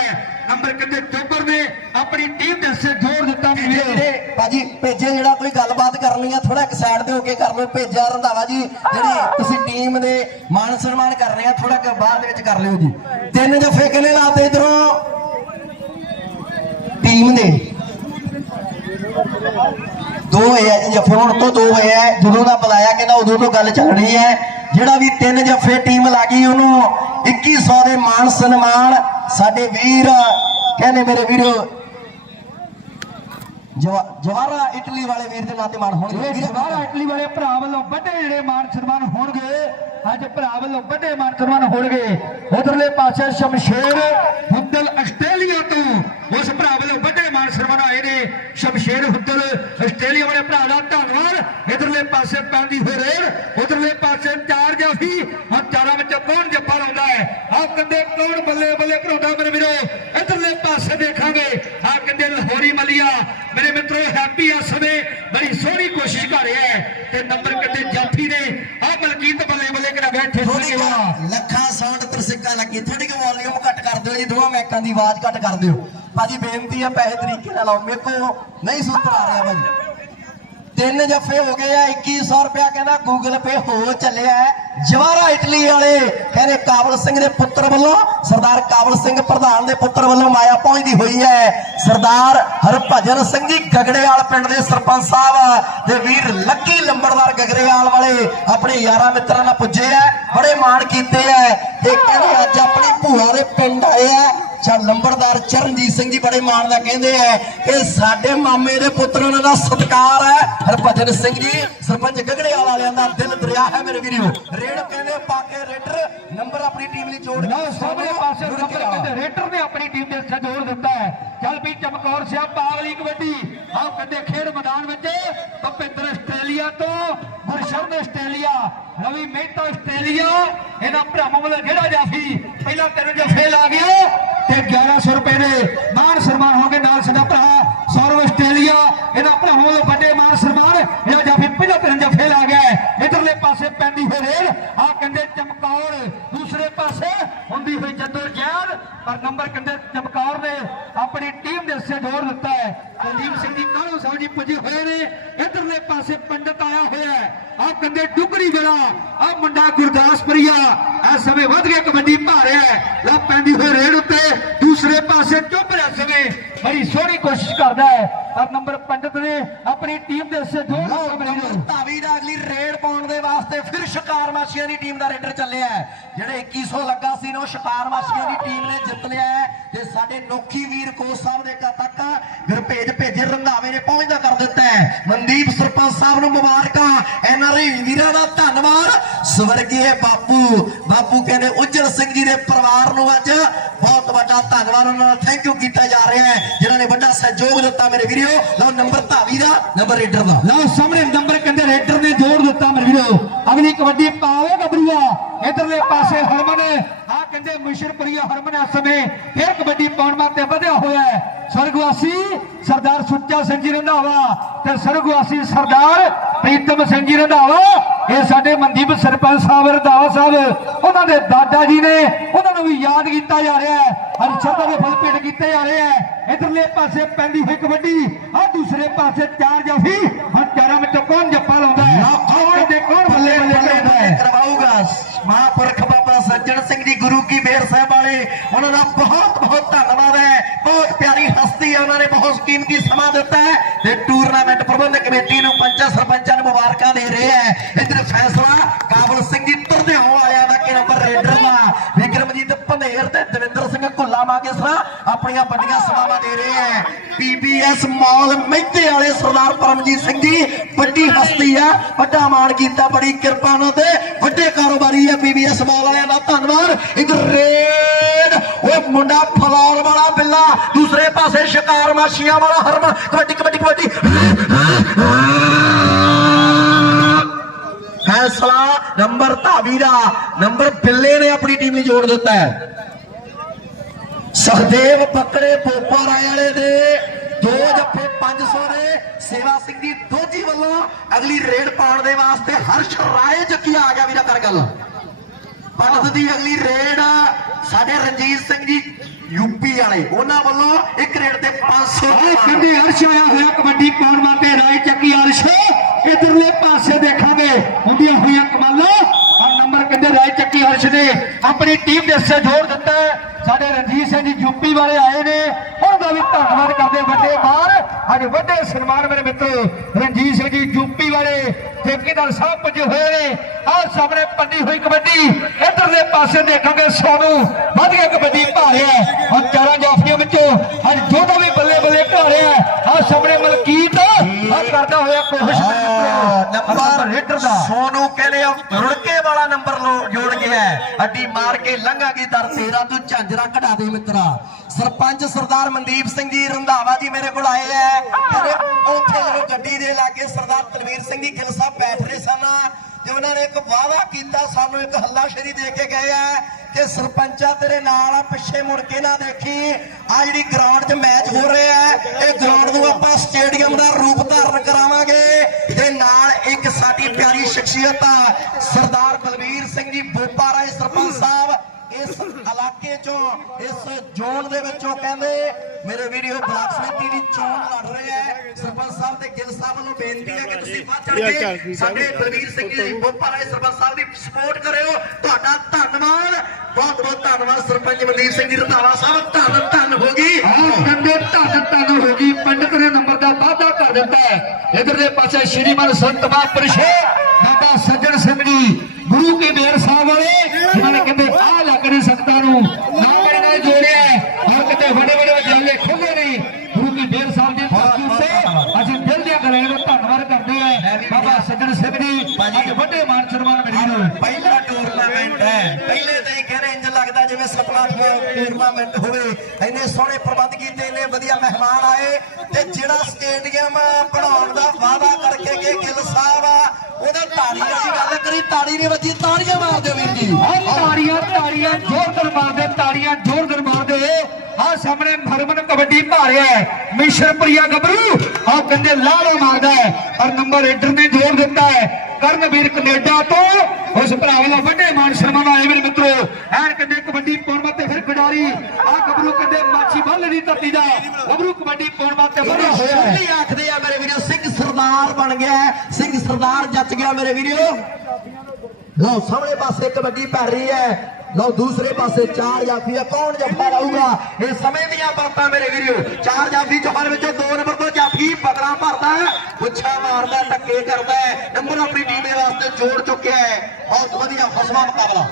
ਨੰਬਰ ਕੰਦੇ ਚੋਬਰ ਨੇ ਆਪਣੀ ਟੀਮ ਦੇ ਸੇ ਜੋੜ ਦਿੱਤਾ ਵੀਰੇ। ਭਾਜੀ ਭੇਜੇ ਜਿਹੜਾ ਕੋਈ ਗੱਲਬਾਤ ਕਰਨੀ ਆ ਥੋੜਾ ਇੱਕ ਸਾਈਡ ਤੇ ਹੋ ਕੇ ਕਰ ਲਓ ਭੇਜਿਆ ਰੰਧਾਵਾ ਜੀ ਜਿਹੜੀ ਤੁਸੀਂ ਟੀਮ ਦੇ ਮਾਨ ਸਨਮਾਨ ਕਰ ਰਹੇ ਆ ਥੋੜਾ ਬਾਅਦ ਵਿੱਚ ਕਰ ਲਿਓ ਜੀ। ਤਿੰਨ ਜਫੇ ਕਿਨੇ ਲਾਤੇ ਇਧਰੋਂ? ਟੀਮ ਦੇ। ਦੋ ਹੋਏ ਆ ਜਫੇ ਹੁਣ ਤੋਂ ਦੋ ਹੋਏ ਆ। ਜਦੋਂ ਦਾ ਬੁਲਾਇਆ ਕਹਿੰਦਾ ਉਦੋਂ ਤੋਂ ਗੱਲ ਚੱਲ ਰਹੀ ਹੈ। ਜਿਹੜਾ ਵੀ ਤਿੰਨ ਜਫੇ ਟੀਮ ਲੱਗੀ ਉਹਨੂੰ 2100 ਦੇ ਮਾਨ ਸਨਮਾਨ ਸਾਡੇ ਵੀਰ, ਕਹਿੰਦੇ ਮੇਰੇ ਵੀਰੋ ਜਵਾਰਾ ਇਟਲੀ ਵਾਲੇ ਵੀਰ ਦੇ ਨਾਂ ਤੇ ਮਾਣ ਹੋਣਗੇ। ਜਵਾਰਾ ਇਟਲੀ ਵਾਲੇ ਭਰਾ ਵੱਲੋਂ ਵੱਡੇ ਜਿਹੜੇ ਮਾਨ ਸਨਮਾਨ ਹੋਣਗੇ, ਅੱਜ ਭਰਾ ਵੱਲੋਂ ਵੱਡੇ ਮਾਨ ਸਨਮਾਨ ਹੋਣਗੇ। ਉਧਰਲੇ ਪਾਸੇ ਸ਼ਮਸ਼ੇਰ ਹੁੱਦਲ ਆਸਟ੍ਰੇਲੀਆ ਤੋਂ ਉਸ ਭਰਾ ਵੱਲੋਂ ਵੱਡੇ ਮਾਨ ਸਨਮਾਨ ਆਏ ਨੇ। ਸ਼ਮਸ਼ੇਰ ਹੁੱਦਲ ਆਸਟ੍ਰੇਲੀਆ ਵਾਲੇ ਭਰਾ ਦਾ ਧੰਨਵਾਦ। ਇਧਰਲੇ ਪਾਸੇ ਪੈਂਦੀ ਹੋਈ ਰੇਡ ਉਧਰਲੇ ਪਾਸੇ ਚਾਰ ਜਾਫੀ। ਹੁਣ ਚਾਰਾਂ ਵਿੱਚੋਂ ਕੌਣ ਜੱਫਾ ਲਾਉਂਦਾ ਹੈ? ਆਹ ਕੰਦੇ ਕੌਣ ਬੱਲੇ ਬੱਲੇ ਭਰਾਉਂਦਾ ਮੇਰੇ ਵੀਰੋ? ਇਧਰਲੇ ਪਾਸੇ ਦੇਖਾਂਗੇ। ਆਹ ਕੰਦੇ ਲਾਹੌਰੀ ਮਲੀਆ ਮੇਰੇ ਮਿੱਤਰੋ ਹੈਪੀ ਆ ਸਮੇਂ ਬੜੀ ਸੋਹਣੀ ਕੋਸ਼ਿਸ਼ ਕਰ ਰਿਹਾ ਹੈ ਤੇ ਨੰਬਰ ਕਿਤੇ ਜਾਫੀ ਨੇ ਆਹ ਮਲਕੀਤ ਬੱਲੇ ਬੱਲੇ ਕਿਹੜਾ ਬੈਠੇ ਥੋੜੀ ਵਾ ਲੱਖਾਂ ਸਾਊਂਡ ਤਰਸਿੱਕਾ ਲੱਗੀ। ਥੋੜੀ ਕਿ ਵੋਲਿਊਮ ਘੱਟ ਕਰ ਦਿਓ ਜੀ ਦੋਵਾਂ ਮੈਕਾਂ ਦੀ ਆਵਾਜ਼ ਘੱਟ ਕਰ ਦਿਓ। ਭਾਜੀ ਬੇਨਤੀ ਆ ਪੈਸੇ ਤਰੀਕੇ ਨਾਲ ਲਾਓ ਮੇਰੇ ਕੋ ਨਹੀਂ ਸੂਤਰ ਆ ਰਿਹਾ ਭਾਜੀ। ਤਿੰਨ ਜਫੇ ਹੋ ਗਏ ਆ 2100 ਰੁਪਿਆ ਕਹਿੰਦਾ ਗੂਗਲ ਪੇ ਹੋ ਚੱਲਿਆ ਜਵਾਰਾ ਇਟਲੀ ਵਾਲੇ ਕਹਿੰਦੇ ਕਾਬਲ ਸਿੰਘ ਦੇ ਪੁੱਤਰ ਵੱਲੋਂ, ਸਰਦਾਰ ਕਾਬਲ ਸਿੰਘ ਪ੍ਰਧਾਨ ਦੇ ਪੁੱਤਰ ਵੱਲੋਂ ਮਾਇਆ ਪਹੁੰਚਦੀ ਹੋਈ ਹੈ। ਸਰਦਾਰ ਹਰਭਜਨ ਸਿੰਘ ਜੀ ਗਗੜੇਵਾਲ ਪਿੰਡ ਦੇ ਸਰਪੰਚ ਸਾਹਿਬ ਤੇ ਵੀਰ ਲੱਕੀ ਲੰਬੜਦਾਰ ਗਗੜੇਵਾਲ ਵਾਲੇ ਆਪਣੇ ਯਾਰਾਂ ਮਿੱਤਰਾਂ ਨਾਲ ਪੁੱਜੇ ਆ, ਬੜੇ ਮਾਣ ਕੀਤੇ ਆ। ਤੇ ਕਹਿੰਦੇ ਅੱਜ ਆਪਣੀ ਭੂਆ ਦੇ ਪਿੰਡ ਆਏ ਆ। ਚਾ ਲੰਬੜਦਾਰ ਚਰਨਜੀਤ ਸਿੰਘ ਜੀ ਬੜੇ ਮਾਣ ਦਾ ਕਹਿੰਦੇ ਆ ਕਿ ਸਾਡੇ ਮਾਮੇ ਦੇ ਪੁੱਤਰ ਉਹਨਾਂ ਦਾ ਸਤਿਕਾਰ ਹੈ। ਹਰਭਜਨ ਸਿੰਘ ਜੀ ਸਰਪੰਚ ਗਗੜੇਵਾਲ ਵਾਲਿਆਂ ਦਾ ਦਿਲ ਦਰਿਆ ਹੈ ਮੇਰੇ ਵੀਰੋ। ਰੇਡ ਕਹਿੰਦੇ ਪਾ ਕੇ ਰੇਡਰ ਨੰਬਰ ਆਪਣੀ ਟੀਮ ਲਈ ਜੋੜ ਲਓ ਸਾਹਮਣੇ ਪਾਸੇ ਕਿਤੇ ਰੇਟਰ ਨੇ ਆਪਣੀ ਟੀਮ ਦੇ ਜੋੜ ਦਿੱਤਾ ਹੈ। ਚੱਲ ਵੀ ਚਮਕੌਰ ਸਿਆ ਪਾਵਲੀ ਕਬੱਡੀ। ਆਹ ਕੱਢੇ ਖੇਡ ਮੈਦਾਨ ਵਿੱਚ ਭਪਿੰਦਰ ਆਸਟ੍ਰੇਲੀਆ ਤੋਂ ਗੁਰਸ਼ਰਨ ਆਸਟ੍ਰੇਲੀਆ ਰਵੀ ਮਹਿਤਾ ਆਸਟ੍ਰੇਲੀਆ। ਇਹਨਾਂ ਭਰਾਵਾਂ ਵੱਲੋਂ ਜਿਹੜਾ ਜਾਫੀ ਪਹਿਲਾਂ ਤਿੰਨ ਜਫੇ ਲਾ ਗਿਆ। ਤੇ 1100 ਰੁਪਏ ਦੇ ਮਾਨ ਸਨਮਾਨ ਹੋਣਗੇ ਨਾਲ ਸਾਡਾ ਭਰਾ ਸੌਰਵ ਆਸਟ੍ਰੇਲੀਆ। ਇਹਦਾ ਭਰਾਵਾਂ ਵੱਲੋਂ ਵੱਡੇ ਮਾਨ ਸਨਮਾਨ। ਇਹ ਜਾਫੀ ਪਹਿਲਾਂ ਤਿੰਨ ਜਫੇ ਲਾ ਗਿਆ ਹੈ। ਇੱਧਰਲੇ ਪਾਸੇ ਪੈਂਦੀ ਹੋਈ ਰੇਲ। ਆਹ ਕੰਦੇ ਚਮਕੌਰ, ਦੂਸਰੇ ਪਾਸੇ ਹੁੰਦੀ ਹੋਈ ਜੱਦੋ ਜਹਿਦ ਪਰ ਨੰਬਰ ਕੰਦੇ ਚਮਕੌਰ ਨੇ, ਆਪਣੀ ਟੀਮ ਦੇ ਹਿੱਸੇ ਜੋੜ ਦਿੱਤਾ ਹੈ। ਕੁਲਦੀਪ ਸਿੰਘ ਜੀ ਕਾਹਲੋਂ ਸਾਹਿਬ ਜੀ ਪੁੱਜੇ ਹੋਏ ਨੇ, ਇੱਧਰਲੇ ਪਾਸੇ ਪੰਡਤ ਆਇਆ ਹੋਇਆ ਹੈ। ਆਹ ਕੰਦੇ ਡੁਗਰੀ ਵੇਲਾ, ਆਹ ਮੁੰਡਾ ਗੁਰਦਾਸਪੁਰੀਆ ਇਸ ਸਮੇਂ ਵੱਧ ਗਿਆ, ਕਬੱਡੀ ਭਾਰਿਆ ਹੈ। ਲਾ ਪੈਂਦੀ ਹੋਈ ਰੇਡ ਉੱਤੇ, ਦੂਸਰੇ ਪਾਸੇ ਚੁੱਪ ਰਿਹਾ ਸਮੇਂ, ਬੜੀ ਸੋਹਣੀ ਕੋਸ਼ਿਸ਼ ਕਰਦਾ ਹੈ। ਪਰ ਨੰਬਰ ਪੰਡਤ ਨੇ ਆਪਣੀ ਟੀਮ ਦੇ ਹਿੱਸੇ ਵੀਰੋ। ਧਾਵੀ ਦਾ ਅਗਲੀ ਰੇਡ ਪਾਉਣ ਦੇ ਵਾਸਤੇ ਫਿਰ ਸ਼ਿਕਾਰ ਮਾਸ਼ੀਆਂ ਦੀ ਟੀਮ ਦਾ ਰੇਡਰ ਚੱਲਿਆ। ਜਿਹੜੇ 2100 ਲੱਗਾ ਸੀ ਨਾ ਉਹ ਸ਼ਿਕਾਰ ਮਾਸ਼ੀਆਂ ਦੀ ਟੀਮ ਨੇ ਜਿੱਤ ਲਿਆ ਤੇ ਸਾਡੇ ਨੋਖੀ ਵੀਰ ਕੋਚ ਸਾਹਿਬ ਦੇ ਘਰ ਤੱਕ ਫਿਰ ਭੇਜ ਭੇਜੇ ਰੰਧਾਵੇ ਨੇ ਪਹੁੰਚਦਾ ਕਰ ਦਿੱਤਾ ਹੈ। ਮਨਦੀਪ ਸਰਪੰਚ ਸਾਹਿਬ ਨੂੰ ਮੁਬਾਰਕਾਂ। ਐਨਆਰਆਈ ਵੀਰਾਂ ਦਾ ਧੰਨਵਾਦ। ਸਵਰਗੀਏ ਬਾਪੂ ਬਾਪੂ ਕਹਿੰਦੇ ਉਜਲ ਸਿੰਘ ਜੀ ਦੇ ਪਰਿਵਾਰ ਨੂੰ ਅੱਜ ਬਹੁਤ ਵੱਡਾ ਧੰਨਵਾਦ। ਉਹਨਾਂ ਦਾ ਥੈਂਕ ਯੂ ਕੀਤਾ ਜਾ ਰਿਹਾ ਹੈ। ਜਿਨ੍ਹਾਂ ਨੇ ਵੱਡਾ ਸਹਿਯੋਗ ਦਿੱਤਾ ਮੇਰੇ ਵੀਰੋ। ਲਓ ਨੰਬਰ ਧਾਵੀ ਦਾ ਨੰਬਰ ਰੇਡਰ ਦਾ। ਲਓ ਸਾਹਮਣੇ ਨੰਬਰ ਕਹਿੰਦੇ ਰੇਡਰ ਨੇ ਜੋੜ ਦਿੱਤਾ ਮੇਰੇ ਵੀਰੋ। ਅਗਲੀ ਕਬੱਡੀ ਪਾਵੇ ਗੱਭਰੂਆ। ਇਧਰਲੇ ਪਾਸੇ ਹਰਮਨ ਆ ਕਹਿੰਦੇ ਮਿਸ਼ਰਪੁਰੀਆ ਹਰਮਨ ਇਸ ਸਮੇਂ ਫਿਰ ਕਬੱਡੀ ਪਾਉਣ ਵਾਸਤੇ ਵਧਿਆ ਹੋਇਆ ਹੈ। ਸਰਗਵਾਸੀ ਸਰਦਾਰ ਸੁੱਚਾ ਸਿੰਘ ਜੀ ਰੰਧਾਵਾ ਤੇ ਸਰਗਵਾਸੀ ਸਰਦਾਰ ਪ੍ਰੀਤਮ ਸਿੰਘ ਜੀ ਰੰਧਾਵਾ। ਇਹ ਸਾਡੇ ਮਨਦੀਪ ਸਰਪੰਚ ਸਾਹਿਬ, ਰੰਧਾਵਾ ਸਾਹਿਬ, ਉਹਨਾਂ ਦੇ ਦਾਦਾ ਜੀ ਨੇ। ਉਹਨਾਂ ਨੂੰ ਵੀ ਯਾਦ ਕੀਤਾ ਜਾ ਰਿਹਾ ਹੈ। ਹਰ ਸ਼ਬਦ ਦੇ ਫਲ ਭੇਟ ਕੀਤੇ ਜਾ ਰਹੇ ਹੈ। ਇਧਰਲੇ ਪਾਸੇ ਪੈਂਦੀ ਹੋਈ ਕਬੱਡੀ ਆ ਦੂਸਰੇ ਪਾਸੇ ਚਾਰ ਜਾਫੀ ਹੁਣ ਚਾਰਾਂ ਵਿੱਚੋਂ ਕੌਣ ਜੱਫਾ ਲਾਉਂਦਾ ਹੈ? ਕੌਣ? ਤੇ ਕੌਣ ਬੱਲੇ ਬੱਲੇ ਕਰਦਾ ਹੈ? ਕਰਵਾਊਗਾ। ਮਹਾਂਪੁਰਖ ਬਾਬਾ ਸੱਜਣ ਸਿੰਘ ਜੀ ਗੁਰੂ ਕੀ ਬੇਰ ਸਾਹਿਬ ਵਾਲੇ ਉਹਨਾਂ ਦਾ ਬਹੁਤ ਬਹੁਤ ਧੰਨਵਾਦ ਹੈ। ਬਹੁਤ ਪਿਆਰੀ ਹਸਤੀ ਹੈ ਉਹਨਾਂ ਨੇ ਬਹੁਤ ਕੀਮਤੀ ਸਮਾਂ ਦਿੱਤਾ ਹੈ ਤੇ ਟੂਰਨਾਮੈਂਟ ਪ੍ਰਬੰਧਕ ਕਮੇਟੀ ਨੂੰ ਪੰਚਾਂ ਸਰਪੰਚਾਂ ਨੂੰ ਮੁਬਾਰਕਾਂ ਦੇ ਰਹੇ ਰਹੇ ਹੈ। ਇਧਰ ਫੈਸਲਾ ਕਾਬਲ ਸਿੰਘ ਜੀ ਤੁਰਦੇ ਹੋਣ ਵਾਲਿਆਂ ਦਾ ਕਿ ਨੰਬਰ ਰੇਡਰ ਦਾ ਵਿਕਰਮਜੀਤ ਪੰਧੇਰ ਤੇ ਦਵਿੰਦਰ ਸਿੰਘ ਘੁੱਲਾ ਮਾਗੇਸਰਾ ਆਪਣੀਆਂ ਵੱਡੀਆਂ ਸੇਵਾਵਾਂ ਦੇ ਰਹੇ ਹੈ। ਪੀਬੀਐਸ ਮਾਲ ਮਹਿਤੇ ਵਾਲੇ ਸਰਦਾਰ ਪਰਮਜੀਤ ਸਿੰਘ ਜੀ, ਵੱਡੀ ਹਸਤੀ ਆ, ਵੱਡਾ ਮਾਣ ਕੀਤਾ, ਬੜੀ ਕਿਰਪਾ ਨਾਲ ਤੇ, ਵੱਡੇ ਕਾਰੋਬਾਰੀ ਆ ਪੀਬੀਐਸ ਮਾਲ ਵਾਲਿਆਂ ਦਾ, ਧੰਨਵਾਦ। ਇਧਰ ਰੇਡ ਉਹ ਮੁੰਡਾ ਫਲੌਰ ਵਾਲਾ ਬਿੱਲਾ, ਦੂਸਰੇ ਪਾਸੇ ਸ਼ਿਕਾਰ ਮਾਸ਼ੀਆਂ ਵਾਲਾ ਹਰਮਨ, ਕਬੱਡੀ ਕਬੱਡੀ ਕਬੱਡੀ। ਫੈਸਲਾ ਨੰਬਰ ਧਾਵੀ ਦਾ, ਨੰਬਰ ਬਿੱਲੇ ਨੇ ਆਪਣੀ ਟੀਮ ਲਈ ਜੋੜ ਦਿੱਤਾ ਹੈ। ਸਖਦੇਵ ਬੱਕਰੇ ਪੋਪਾ ਰਾਏ ਵਾਲੇ ਦੇ ਦੋ ਜੱਫੇ 500 ਦੇ। ਸੇਵਾ ਸਿੰਘ ਦੀ ਦੋਜੀ ਵੱਲੋਂ ਅਗਲੀ ਰੇਡ ਪਾਉਣ ਦੇ ਵਾਸਤੇ ਹਰਸ਼ ਰਾਏ ਚੱਕੀਆ ਆ ਗਿਆ ਵੀਰਾ ਕਰ ਗੱਲ। ਪੰਡਤ ਦੀ ਅਗਲੀ ਰੇਡ ਸਾਡੇ ਰਣਜੀਤ ਸਿੰਘ ਜੀ ਯੂਪੀ ਵਾਲੇ। ਉਹਨਾਂ ਵੱਲੋਂ ਇੱਕ ਰੇਡ ਤੇ 500 ਆਹ ਕੰਡੇ ਅਰਸ਼ ਆਇਆ ਹੋਇਆ ਕਬੱਡੀ ਪਾਉਣ ਵਾਸਤੇ ਰਾਏ ਚੱਕੀ ਅਰਸ਼। ਇਧਰਲੇ ਪਾਸੇ ਦੇਖਾਂਗੇ। ਹੁੰਦੀਆਂ ਹੋਈਆਂ ਕਮਾਲਾਂ। ਨੰਬਰ ਕਹਿੰਦੇ ਰਾਏ ਚੱਕੀ ਅਰਸ਼ ਨੇ ਆਪਣੀ ਟੀਮ ਦੇ ਹਿੱਸੇ ਦਿੱਤਾ ਸਾਡੇ ਰਣਜੀਤ ਸਿੰਘ ਜੀ ਯੂਪੀ ਵਾਲੇ ਆਏ ਨੇ। ਉਹਨਾਂ ਦਾ ਵੀ ਧੰਨਵਾਦ ਕਰਦੇ ਵੱਡੇ ਮਾਨ ਅੱਜ ਵੱਡੇ ਸਨਮਾਨ ਮੇਰੇ ਮਿੱਤਰੋ ਰਣਜੀਤ ਸਿੰਘ ਜੀ ਯੂਪੀ ਵਾਲੇ ਠੇਕੇਦਾਰ ਸਾਹਿਬ ਪੁੱਜੇ ਹੋਏ ਨੇ। ਆਹ ਸਾਹਮਣੇ ਪੰਨੀ ਹੋਈ ਕਬੱਡੀ। ਇਧਰਲੇ ਪਾਸੇ ਦੇਖਾਂਗੇ ਸੋਨੂ ਵਧੀਆ ਕਬੱਡੀ ਪਾ ਰਿਹਾ ਹੈ। ਔਰ ਚਾਰਾਂ ਜਾਫੀਆਂ ਵਿੱਚੋਂ ਅੱਜ ਦੋਨੋਂ ਵੀ ਬੱਲੇ ਬੱਲੇ ਪਾ ਰਿਹਾ ਹੈ। ਆਹ ਸਾਹਮਣੇ ਮਲਕੀਤ ਆ ਕਰਦਾ ਹੋਇਆ ਕੋਸ਼ਿਸ਼ ਨੰਬਰ ਰੇਡਰ ਦਾ। ਸੋਨੂ ਕਹਿੰਦੇ ਆ ਰੁੜਕੇ ਵਾਲਾ ਨੰਬਰ ਜੋੜ ਗਿਆ। ਅੱਡੀ ਮਾਰ ਕੇ ਲੰਘਾਗੀ ਦਰ ਤੇਰਾ ਤੂੰ ਝਾਂਜਰਾ ਕਢਾ ਦੇ ਮਿੱਤਰਾ। ਸਰਪੰਚ ਸਰਦਾਰ ਮਨਦੀਪ ਸਿੰਘ ਜੀ ਰੰਧਾਵਾ ਜੀ ਮੇਰੇ ਕੋਲ ਆਏ ਐ ਤੇ ਉੱਥੇ ਜਦੋਂ ਗੱਡੀ ਦੇ ਲਾਗੇ ਸਰਦਾਰ ਤਲਵੀਰ ਸਿੰਘ ਜੀ ਗਿੱਲ ਸਾਹਿਬ ਬੈਠ ਰਹੇ ਸਨ ਤੇ ਉਹਨਾਂ ਨੇ ਇੱਕ ਵਾਅਦਾ ਕੀਤਾ, ਸਾਨੂੰ ਇੱਕ ਹੱਲਾਸ਼ੇਰੀ ਦੇ ਕੇ ਗਏ ਆ ਕਿ ਸਰਪੰਚਾ ਤੇਰੇ ਨਾਲ ਆ, ਪਿੱਛੇ ਮੁੜ ਕੇ ਨਾ ਦੇਖੀ। ਆ ਜਿਹੜੀ ਗਰਾਊਂਡ 'ਚ ਮੈਚ ਹੋ ਰਿਹਾ ਹੈ ਇਹ ਗਰਾਊਂਡ ਨੂੰ ਆਪਾਂ ਸਟੇਡੀਅਮ ਦਾ ਰੂਪ ਧਾਰਨ ਕਰਾਵਾਂਗੇ ਤੇ ਨਾਲ ਇੱਕ ਸਾਡੀ ਪਿਆਰੀ ਸ਼ਖਸੀਅਤ ਆ, ਸਰਦਾਰ ਬਲਵੀਰ ਸਿੰਘ ਜੀ ਬੋਪਾਰਾ ਸਰਪੰਚ ਸਾਹਿਬ ਇਸ ਇਲਾਕੇ ਚੋਂ ਇਸ ਜ਼ੋਨ ਦੇ ਵਿੱਚੋਂ ਕਹਿੰਦੇ ਮੇਰੇ ਵੀਡੀਓ ਬਲਾਕ ਸਮਿਤੀ ਦੀ ਚੋਣ ਲੜ ਰਹੇ ਹੈ। ਸਰਪੰਚ ਸਾਹਿਬ ਤੇ ਗਿੱਲ ਸਾਹਿਬ ਵੱਲੋਂ ਬੇਨਤੀ ਹੈ ਕਿ ਤੁਸੀਂ ਵੱਧ ਚੜ ਕੇ ਸਾਡੇ ਬਲਵੀਰ ਸਿੰਘ ਜੀ ਬੋਪਾ ਰਾਏ ਸਰਪੰਚ ਸਾਹਿਬ ਦੀ ਸਪੋਰਟ ਕਰਿਓ। ਤੁਹਾਡਾ ਧੰਨਵਾਦ। ਬਹੁਤ ਬਹੁਤ ਧੰਨਵਾਦ ਸਰਪੰਚ ਮਨਦੀਪ ਸਿੰਘ ਜੀ ਰੰਧਾਵਾ ਸਾਹਿਬ। ਧੰਨ ਧੰਨ ਹੋ ਗਈ। ਕੰਡੇ ਧੰਨ ਧੰਨ ਹੋ ਗਈ। ਪੰਡਤ ਨੇ ਨੰਬਰ ਦਾ ਵਾਅਦਾ ਕਰ ਦਿੱਤਾ ਹੈ। ਇਧਰਲੇ ਪਾਸੇ ਸ਼੍ਰੀਮਨ ਸੰਤ ਮਹਾਂਪੁਰਸ਼ੇ ਬਾਬਾ ਸੱਜਣ ਸਿੰਘ ਜੀ। ਗੁਰੂ ਕੇ ਮੇਰ ਸਾਹਿਬ ਵਾਲੇ ਜਿਨ੍ਹਾਂ ਨੇ ਕਹਿੰਦੇ ਆਹ ਲੱਗਣੇ ਸੰਗਤਾਂ ਨੂੰ ਨਾਮ 18 ਟੂਰਨਾਮੈਂਟ ਹੋਵੇ, ਇੰਨੇ ਸੋਹਣੇ ਪ੍ਰਬੰਧ ਕੀਤੇ, ਇੰਨੇ ਵਧੀਆ ਮਹਿਮਾਨ ਆਏ ਤੇ ਜਿਹੜਾ ਸਟੇਡੀਅਮ ਬਣਾਉਣ ਦਾ ਵਾਅਦਾ ਕਰਕੇ ਕੇ ਗਿੱਲ ਸਾਹਿਬ ਆ ਉਹਦੇ ਤਾੜੀ ਦੀ ਗੱਲ ਕਰੀ, ਤਾੜੀ ਨਹੀਂ ਵੱਜੀ, ਤਾੜੀਆਂ ਮਾਰ ਦਿਓ ਵੀਰ ਜੀ। ਤਾੜੀਆਂ ਤਾੜੀਆਂ, ਜ਼ੋਰ ਦਰਬਾਰ ਦੇ, ਤਾੜੀਆਂ ਜ਼ੋਰ ਦਰਬਾਰ ਦੇ। ਆਹ ਸਾਹਮਣੇ ਹਰਮਨ ਕਬੱਡੀ ਪਾ ਹੈ। ਮਿਸ਼ਨ ਗੱਭਰੂ, ਆਹ ਕਹਿੰਦੇ ਲਾਲੋ ਮਾਰਦਾ ਹੈ। ਔਰ ਨੰਬਰ ਰੇਡਰ ਨੇ ਜੋਰ ਦਿੱਤਾ ਹੈ। ਕਰਨਵੀਰ ਕੈਨੇਡਾ ਤੋਂ, ਉਸ ਭਰਾ ਵੱਲੋਂ ਵੱਡੇ ਮਾਨ ਸਨਮਾਨ ਆਏ ਮੇਰੇ ਮਿੱਤਰੋ। ਐਨ ਕਹਿੰਦੇ ਕਬੱਡੀ ਪਾਉਣ ਵਾਸਤੇ ਫਿਰ ਖਿਡਾਰੀ, ਆਹ ਗੱਭਰੂ ਕਹਿੰਦੇ ਮਾਛੀ ਬੱਲ ਦੀ ਧਰਤੀ ਦਾ। ਗੱਭਰੂ ਕਬੱਡੀ ਪਾਉਣ ਵਾਸਤੇ ਵਧਿਆ ਹੋਇਆ ਹੈ। ਆਖਦੇ ਆ ਮੇਰੇ ਵੀਰੋ, ਸਿੰਘ ਸਰਦਾਰ ਬਣ ਗਿਆ ਸਿੰਘ ਸਰਦਾਰ ਜੱਜ ਗਿਆ ਮੇਰੇ ਵੀਰੋ। ਲਓ ਸਾਹਮਣੇ ਪਾਸੇ ਕਬੱਡੀ ਪੈ ਰਹੀ ਹੈ। ਲਓ ਦੂਸਰੇ ਪਾਸੇ ਚਾਰ ਜਾਫੀ ਆ ਕੌਣ ਜੱਫਾ ਲਾਊਗਾ? ਇਹ ਸਮੇਂ ਦੀਆਂ ਬਾਤਾਂ ਮੇਰੇ ਵੀਰੋ ਚਾਰ ਜਾਫੀ ਜਫਰ ਵਿੱਚੋਂ ਦੋ ਨੰਬਰ ਤੋਂ ਜਾਫੀ ਪਕੜਾਂ ਭਰਦਾ ਹੈ ਪੁੱਛਾ ਮਾਰਦਾ ਟੱਕੇ ਕਰਦਾ ਹੈ ਨੰਬਰ ਆਪਣੀ ਟੀਮ ਦੇ ਵਾਸਤੇ ਜੋੜ ਚੁੱਕਿਆ ਹੈ। ਬਹੁਤ ਵਧੀਆ ਫਸਵਾ ਮੁਕਾਬਲਾ।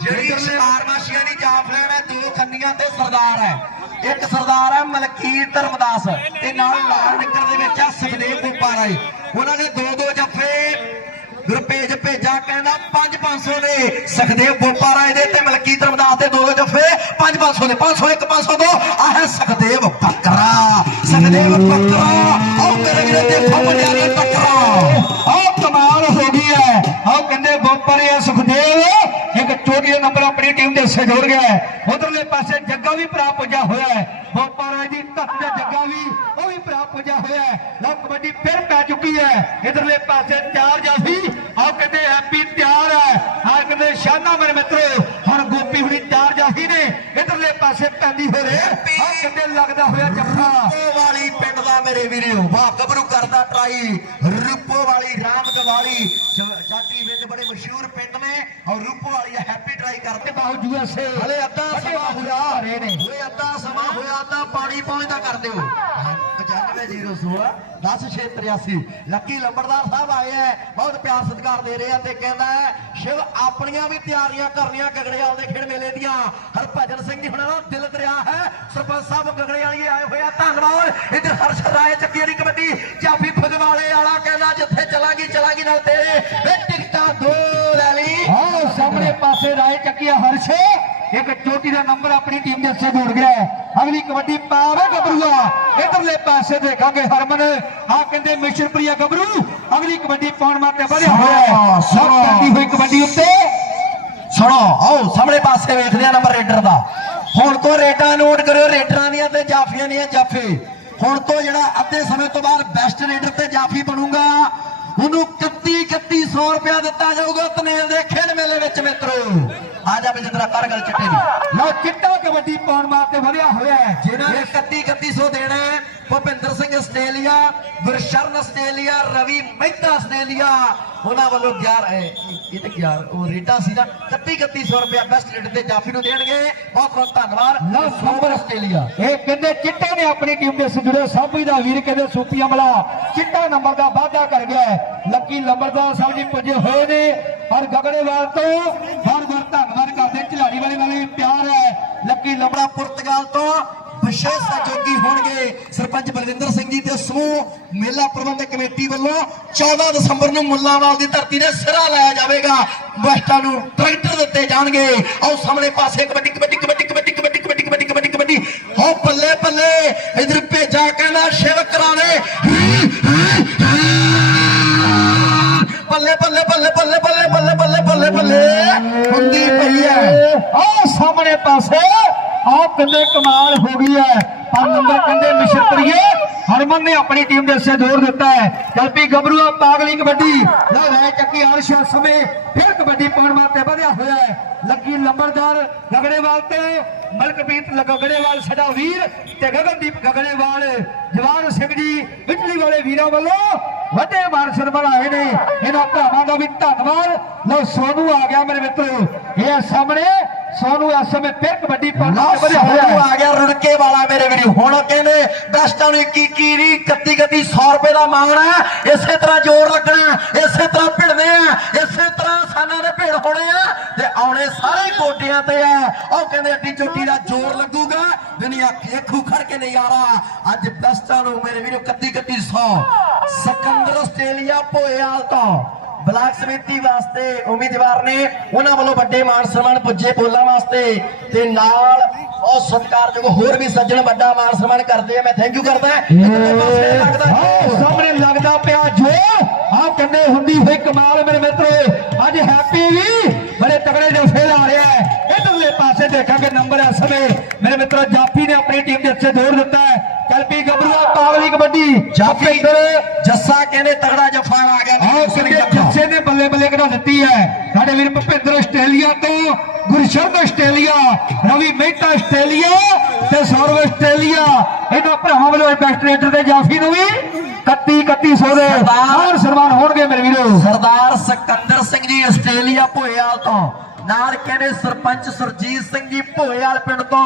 ਜਿਹੜੀ ਸ਼ਿਕਾਰਮਾਸ਼ੀਆਂ ਦੀ ਜਾਫ ਲੈਣ ਦੋ ਖੰਡੀਆਂ ਤੇ ਸਰਦਾਰ ਹੈ। ਇੱਕ ਸਰਦਾਰ ਹੈ ਮਲਕੀਤ ਧਰਮਦਾਸ ਤੇ ਨਾਲ ਲਾਲ ਨਿੱਕਰ ਦੇ ਵਿੱਚ ਆ ਸੁਖਦੇਵ ਗੁੱਪਾ ਰਾਏ ਉਹਨਾਂ ਨੇ ਦੋ ਦੋ ਜੱਫੇ ਗੁਰਪੇਜ ਭੇਜਾ ਕਹਿੰਦਾ 5-500 ਦੇ ਸੁਖਦੇਵ ਬੋਪਾ ਰਾਏ ਦੇ ਤੇ ਮਲਕੀਤ ਧਰਮਦਾਸ ਦੇ ਦੋ ਦੋ ਜੱਫੇ 5-500 ਦੇ 501 502 ਆਹ ਹੈ ਸੁਖਦੇਵ ਬੱਕਰਾ। ਸੁਖਦੇਵ ਬੱਕਰਾ। ਆਹ ਮੇਰੇ ਵੀਰੇ ਦੇਖੋ ਮੁੰਡਿਆਂ ਦੇ ਟੱਕਰਾ ਆਹ ਕਮਾਲ ਹੋ ਗਈ ਹੈ। ਆਹ ਕਹਿੰਦੇ ਬੋਪਰ ਆ ਸੁਖਦੇਵ, ਇੱਕ ਚੋਟੀ ਨੰਬਰ ਆਪਣੀ ਟੀਮ ਦੇ ਹਿੱਸੇ ਜੋੜ ਗਿਆ ਹੈ। ਉਧਰਲੇ ਪਾਸੇ ਜੱਗਾ ਵੀ ਭਰਾ ਪੁੱਜਾ ਹੋਇਆ ਹੈ। ਬੋਪਾ ਰਾਜ ਦੀ ਧੱਤ ਜੱਗਾ ਵੀ ਪੁੱਜਾ ਹੋਇਆ ਲਓ ਕਬੱਡੀ ਫਿਰ ਪੈ ਚੁੱਕੀ ਹੈ। ਇਧਰਲੇ ਪਾਸੇ ਚਾਰ ਜਾਫੀ ਆਹ ਕਹਿੰਦੇ ਹੈਪੀ ਤਿਆਰ ਹੈ। ਆਹ ਕਹਿੰਦੇ ਸ਼ਾਨਾ ਮੇਰੇ ਮਿੱਤਰੋ ਹੁਣ ਗੋਪੀ ਹੁਣੀ ਚਾਰ ਜਾਫੀ ਨੇ। ਇਧਰਲੇ ਪਾਸੇ ਪੈਂਦੀ ਹੋ ਰਹੇ ਆਹ ਕਹਿੰਦੇ ਲੱਗਦਾ ਹੋਇਆ ਜੱਫਾ। ਰੂਪੋ ਵਾਲੀ ਪਿੰਡ ਦਾ ਮੇਰੇ ਵੀਰੋ। ਵਾਹ ਗੱਭਰੂ ਕਰਦਾ ਟਰਾਈ। ਰੂਪੋ ਵਾਲੀ ਰਾਮ ਗਵਾਲੀ। ਜਾਤੀ ਪਿੰਡ ਬੜੇ ਮਸ਼ਹੂਰ ਪਿੰਡ ਨੇ। ਔਰ ਰੂਪੋ ਵਾਲੀ ਹੈਪੀ ਟਰਾਈ ਕਰਦੇ। ਬਾਹੂ ਯੂਐਸਏ ਹਲੇ ਅੱਧਾ ਸਮਾਂ ਹੋਇਆ। ਓਏ ਅੱਧਾ ਸਮਾਂ ਹੋਇਆ ਤਾਂ ਪਾਣੀ ਪਹੁੰਚਦਾ ਕਰ ਦਿਓ 9516 10683 ਲੱਕੀ ਲੰਬੜਦਾਰ ਸਾਹਿਬ ਆਏ ਹੈ ਬਹੁਤ ਪਿਆਰ ਸਤਿਕਾਰ ਦੇ ਰਹੇ ਆ ਤੇ ਕਹਿੰਦਾ ਸ਼ਿਵ, ਆਪਣੀਆਂ ਵੀ ਤਿਆਰੀਆਂ ਕਰਨੀਆਂ ਗਗੜਿਆਲ ਦੇ ਖੇਡ ਮੇਲੇ ਦੀਆਂ। ਹਰਭਜਨ ਸਿੰਘ ਜੀ ਹੁਣਾਂ ਦਾ ਦਿਲ ਦਰਿਆ ਹੈ। ਸਰਪੰਚ ਸਾਹਿਬ ਗਗੜੇ ਵਾਲੀ ਆਏ ਹੋਏ ਆ, ਧੰਨਵਾਦ। ਇੱਧਰ ਹਰਸ਼ ਰਾਏ ਚੱਕੀ ਵਾਲੀ ਕਬੱਡੀ ਚਾਫੀ ਫਗਵਾੜੇ ਵਾਲਾ ਕਹਿੰਦਾ, ਜਿੱਥੇ ਚਲਾਂਗੀ ਚਲਾਂਗੀ ਨਾਲ ਤੇਰੇ। ਵੇ ਟਿਕਟਾਂ ਦੋ ਲੈ ਲਈ। ਆਹ ਸਾਹਮਣੇ ਪਾਸੇ ਰਾਏ ਚੱਕੀਆ ਹਰਸ਼। ਇੱਕ ਚੋਟੀ ਦਾ ਨੰਬਰ ਆਪਣੀ ਟੀਮ ਦੇ ਹਿੱਸੇ ਜੋੜ ਗਿਆ। ਅਗਲੀ ਕਬੱਡੀ ਪਾਵੇ ਗੱਭਰੂਆ। ਇਧਰਲੇ ਪਾਸੇ ਦੇਖਾਂਗੇ ਹਰਮਨ। ਆ ਕਹਿੰਦੇ ਮਿਸ਼ਨਪ੍ਰਿਆ ਗੱਭਰੂ। ਅਗਲੀ ਕਬੱਡੀ ਪਾਉਣ ਮਾਤੇ ਵਧਿਆ ਹੋਇਆ ਹੈ। ਸਭ। ਕਰਦੀ ਹੋਈ ਕਬੱਡੀ ਉੱਤੇ। ਸੁਣੋ ਆਓ ਸਾਹਮਣੇ ਪਾਸੇ ਵੇਖਦੇ ਆ ਨੰਬਰ ਰੇਡਰ ਦਾ। ਹੁਣ ਤੋਂ ਰੇਡਾਂ ਨੋਟ ਕਰਿਓ ਰੇਡਰਾਂ ਦੀਆਂ ਤੇ ਜਾਫੀਆਂ ਦੀਆਂ ਜਾਫੇ। ਹੁਣ ਤੋਂ ਜਿਹੜਾ ਅੱਧੇ ਸਮੇਂ ਤੋਂ ਬਾਅਦ ਬੈਸਟ ਰੇਡਰ ਤੇ ਜਾਫੀ ਬਣੂਗਾ ਉਹਨੂੰ 31 3100 ਰੁਪਇਆ ਦਿੱਤਾ ਜਾਊਗਾ ਤਨੇਲ ਦੇ ਖੇਡ ਮੇਲੇ ਵਿੱਚ ਮਿੱਤਰੋ। ਆ ਜਾ ਬਿਜੰਦਰਾ ਕਰ ਗੱਲ ਚਿੱਟੇ ਦੀ। ਲਓ ਚਿੱਟਾ ਕਬੱਡੀ ਪਾਉਣ ਮਾਤੇ ਵਧਿਆ ਹੋਇਆ ਹੈ। ਜਿਨ੍ਹਾਂ ਨੇ 31 3100 ਦੇਣਾ ਹੈ, Bhupinder Singh Australia Gursharan Australia Ravi Mehta Australia ਉਹਨਾਂ ਵੱਲੋਂ 11 ਇਹ ਤੇ 11 ਉਹ ਰੇਟਾ ਸੀ ਨਾ 31 3100 ਰੁਪਇਆ ਬੈਸਟ ਰੇਟ ਤੇ ਜਾਫੀ ਨੂੰ ਦੇਣਗੇ। ਬਹੁਤ ਬਹੁਤ ਧੰਨਵਾਦ। ਲਓ ਸੁਪਰ ਆਸਟ੍ਰੇਲੀਆ। ਇਹ ਕਹਿੰਦੇ ਚਿੱਟੇ ਨੇ ਆਪਣੀ ਟੀਮ ਦੇ ਸਜੁੜੇ ਸਾਬੀ ਦਾ ਵੀਰ ਕਹਿੰਦੇ ਸੂਪੀ ਅਮਲਾ। ਚਿੱਟਾ ਨੰਬਰ ਦਾ ਵਾਅਦਾ ਕਰ ਗਿਆ। ਲੱਕੀ ਲੰਬਰਦਾਰ ਸਾਹਿਬ ਜੀ ਪੁੱਜੇ ਹੋਏ ਨੇ। ਔਰ ਗਗੜੇਵਾਲ ਤੋਂ ਹਰ ਵਾਰ ਧੰਨਵਾਦ ਕਰਦੇ ਪਿਆਰ ਹੈ। ਲੱਕੀ ਲੰਬੜਾ ਪੁਰਤਗਾਲ ਤੋਂ ਵਿਸ਼ੇਸ਼ ਸਹਿਯੋਗੀ ਹੋਣਗੇ ਸਰਪੰਚ ਬਲਵਿੰਦਰ ਸਿੰਘ ਜੀ ਤੇ ਸਮੂਹ ਮੇਲਾ ਪ੍ਰਬੰਧਕ ਕਮੇਟੀ ਵੱਲੋਂ 14 ਦਸੰਬਰ ਨੂੰ ਮੁੱਲਾਂਵਾਲ ਦੀ ਧਰਤੀ ਦੇ ਸਿਰਾ ਲਾਇਆ ਜਾਵੇਗਾ। ਵੈਸਟਾਂ ਨੂੰ ਟਰੈਕਟਰ ਦਿੱਤੇ ਜਾਣਗੇ। ਆਓ ਸਾਹਮਣੇ ਪਾਸੇ ਕਬੱਡੀ ਕਬੱਡੀ ਕਬੱਡੀ ਕਬੱਡੀ ਕਬੱਡੀ ਕਬੱਡੀ ਕਬੱਡੀ ਕਬੱਡੀ ਕਬੱਡੀ। ਹੋ ਬੱਲੇ ਬੱਲੇ ਇਧਰ ਭੇਜਾ ਕਹਿੰਦਾ ਸ਼ਿਵ ਕਰਾਣੇ ਬੱਲੇ ਬੱਲੇ ਬੱਲੇ ਬੱਲੇ ਬੱਲੇ ਬੱਲੇ ਬੱਲੇ ਬੱਲੇ ਬੱਲੇ ਹੁੰਦੀ ਪਈ ਹੈ। ਆਹ ਸਾਹਮਣੇ ਪਾਸੇ ਆਹ ਕਹਿੰਦੇ ਕਮਾਲ ਹੋ ਗਈ ਹੈ। ਪਰ ਨੰਬਰ ਕਹਿੰਦੇ ਮਿਸ਼ਰਪਰੀਏ ਹਰਮਨ ਨੇ ਆਪਣੀ ਟੀਮ ਦੇ ਹਿੱਸੇ ਜ਼ੋਰ ਦਿੱਤਾ ਹੈ। ਕਲਪੀ ਗੱਭਰੂਆ ਪਾਗਲੀ ਕਬੱਡੀ। ਲਓ ਚੱਕੀ ਅਰਸ਼ਾ ਸਮੇਂ, ਫਿਰ ਕਬੱਡੀ ਪਾਉਣ ਵਾਸਤੇ ਵਧਿਆ ਹੋਇਆ ਹੈ। ਲੱਗੀ ਲੰਬਰਦਾਰ ਗਗੜੇਵਾਲ ਤੇ ਮਲਕਪ੍ਰੀਤ ਗਗੜੇਵਾਲ ਸਾਡਾ ਵੀਰ ਤੇ ਗਗਨਦੀਪ ਗਗੜੇਵਾਲ, ਜਵਾਨ ਸਿੰਘ ਜੀ ਇਟਲੀ ਵਾਲੇ ਵੀਰਾਂ ਵੱਲੋਂ ਵੱਡੇ ਮਾਨ ਬਣਾਏ ਨੇ। ਇਹਨਾਂ ਭਰਾਵਾਂ ਦਾ ਵੀ ਧੰਨਵਾਦ। ਲਓ, ਸੋਨੂ ਆ ਗਿਆ ਮੇਰੇ ਮਿੱਤਰੋ। ਇਹ ਸਾਹਮਣੇ ਸੋਨੂ ਇਸ ਸਮੇਂ ਫਿਰ ਕਬੱਡੀ ਹੈ। ਆ ਗਿਆ ਰੁੜਕੇ ਵਾਲਾ ਮੇਰੇ ਵੀਡੀਓ ਹੁਣ ਕਹਿੰਦੇ ਦਸਤਾਂ ਨੂੰ 21 21 ਦੀ? 31 31 100 ਰੁਪਏ ਦਾ ਮਾਣ ਹੈ। ਇਸੇ ਤਰ੍ਹਾਂ ਜ਼ੋਰ ਲੱਗਣਾ ਇਸੇ ਤਰ੍ਹਾਂ ਭਿੜਨੇ ਆ ਇਸੇ ਤਰ੍ਹਾਂ ਸਾਨਾਂ ਦੇ ਭਿੜ ਹੋਣੇ ਆ। ਤੇ ਆਉਣੇ ਸਾਰੇ ਕੋਟਿਆਂ ਤੇ ਆ। ਉਹ ਕਹਿੰਦੇ ਅੱਡੀ ਚੋਟੀ ਦਾ ਜ਼ੋਰ ਲੱਗੂਗਾ। ਦੁਨੀਆ ਖੇਖੂ ਖੜ ਕੇ ਨਜ਼ਾਰਾ। ਅੱਜ ਦਸਤਾਂ ਨੂੰ ਮੇਰੇ ਵੀਡੀਓ 31 31 100 ਸਿਕੰਦਰ ਆਸਟ੍ਰੇਲੀਆ ਭੋਇਆਲ ਤੋਂ। ਬਲਾਕ ਸਮਿਤੀ ਵਾਸਤੇ ਉਮੀਦਵਾਰ ਨੇ ਉਹਨਾਂ ਵੱਲੋਂ ਵੱਡੇ ਮਾਨ ਸਨਮਾਨ ਪੁੱਜੇ ਬੋਲਾਂ ਵਾਸਤੇ। ਤੇ ਨਾਲ ਉਹ ਸਤਿਕਾਰਯੋਗ ਹੋਰ ਵੀ ਸੱਜਣ ਵੱਡਾ ਮਾਨ ਸਨਮਾਨ ਕਰਦੇ ਆ। ਮੈਂ ਥੈਂਕ ਯੂ ਕਰਦਾ ਸਾਹਮਣੇ ਲੱਗਦਾ ਪਿਆ ਜੋ। ਆਹ ਕੰਨੇ ਹੁੰਦੀ ਹੋਈ ਕਮਾਲ ਮੇਰੇ ਮਿੱਤਰੋ। ਅੱਜ ਹੈਪੀ ਵੀ ਬੜੇ ਤਗੜੇ ਜਲਸੇ ਲਾ ਰਿਹਾ ਹੈ। ਇਧਰਲੇ ਪਾਸੇ ਦੇਖਾਂਗੇ ਨੰਬਰ ਇਸ ਸਮੇਂ। ਮੇਰੇ ਮਿੱਤਰੋ ਜਾਫੀ ਨੇ ਆਪਣੀ ਟੀਮ ਦੇ ਅੱਛੇ ਦੌੜ ਦਿੱਤਾ ਹੈ। ਕਲਪੀ ਗੱਭਰੂਆ ਪਾਗਲੀ ਕਬੱਡੀ ਜਾਫੀ ਭੁਪਿੰਦਰ ਜੱਸਾ ਕਹਿੰਦੇ ਤਗੜਾ ਜਫਾ ਆ ਗਿਆ ਜੱਸੇ ਨੇ ਬੱਲੇ ਬੱਲੇ ਕਢਾ ਦਿੱਤੀ ਹੈ। ਸਾਡੇ ਵੀਰ ਭੁਪਿੰਦਰ ਆਸਟ੍ਰੇਲੀਆ ਤੋਂ ਗੁਰਸ਼ਰਨ ਆਸਟ੍ਰੇਲੀਆ ਰਵੀ ਮਹਿਤਾ ਆਸਟ੍ਰੇਲੀਆ ਤੇ ਸੌਰਵ ਆਸਟ੍ਰੇਲੀਆ। ਇਹਨਾਂ ਭਰਾਵਾਂ ਵੱਲੋਂ ਬੈਸਟ ਰੇਟਰ ਤੇ ਜਾਫੀ ਨੂੰ ਵੀ 31 3100 ਦੇ ਮਾਨ ਸਨਮਾਨ ਹੋਣਗੇ ਮੇਰੇ ਵੀਰੋ। ਸਰਦਾਰ ਸਿਕੰਦਰ ਸਿੰਘ ਜੀ ਆਸਟ੍ਰੇਲੀਆ ਭੋਇਆਲ ਤੋਂ। ਨਾਲ ਕਹਿੰਦੇ ਸਰਪੰਚ ਸਰਜੀਤ ਸਿੰਘ ਜੀ ਭੋਇਆਲ ਪਿੰਡ ਤੋਂ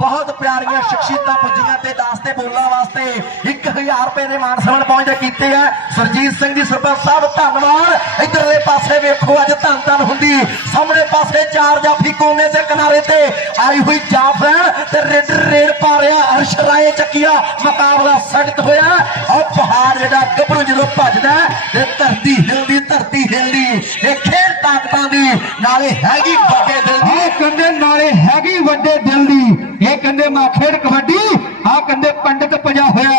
ਬਹੁਤ ਪਿਆਰੀਆਂ ਸ਼ਖਸੀਅਤਾਂ ਪੁੱਜੀਆਂ ਤੇ ਦਾਸਤੇ ਬੋਲਣ ਵਾਸਤੇ 1000 ਰੁਪਏ ਦੇ ਮਾਨ ਸਨਮਾਨ ਪਹੁੰਚਦੇ ਕੀਤੇ ਆ ਸਰਜੀਤ ਸਿੰਘ ਜੀ, ਸਰਪੰਚ ਸਾਹਿਬ, ਧੰਨਵਾਦ। ਇਧਰਲੇ ਪਾਸੇ ਵੇਖੋ, ਅੱਜ ਧੰਨ ਧੰਨ ਹੁੰਦੀ। ਸਾਹਮਣੇ ਪਾਸੇ ਚਾਰ ਜਾਫੀ ਕੋਨੇ ਦੇ ਕਿਨਾਰੇ ਤੇ ਆਈ ਹੋਈ ਜਾਫਰ ਤੇ ਰੇਡ ਰੇਡ ਪਾ ਰਿਹਾ, ਅਰਸ਼ ਰਾਏ ਚੱਕੀਆ ਮੁਕਾਬਲਾ ਸਖਤ ਹੋਇਆ। ਉਹ ਪਹਾੜ ਜਿਹੜਾ ਗੱਭਰੂ ਜਦੋਂ ਭੱਜਦਾ ਤੇ ਧਰਤੀ ਹਿਲਦੀ ਧਰਤੀ ਹਿਲਦੀ। ਇਹ ਖੇਡ ਤਾਕਤਾਂ ਦੀ, ਨਾਲੇ ਹੈ ਹੈਗੀ ਵੱਡੇ ਦਿਲ ਦੀ। ਆਹ ਕੰਦੇ ਨਾਲੇ ਹੈਗੀ ਵੱਡੇ ਦਿਲ ਦੀ। ਇਹ ਕੰਦੇ ਮਾ ਖੇਡ ਕਬੱਡੀ ਆਹ ਕੰਦੇ ਪੰਡਿਤ ਪਜਾ ਹੋਇਆ।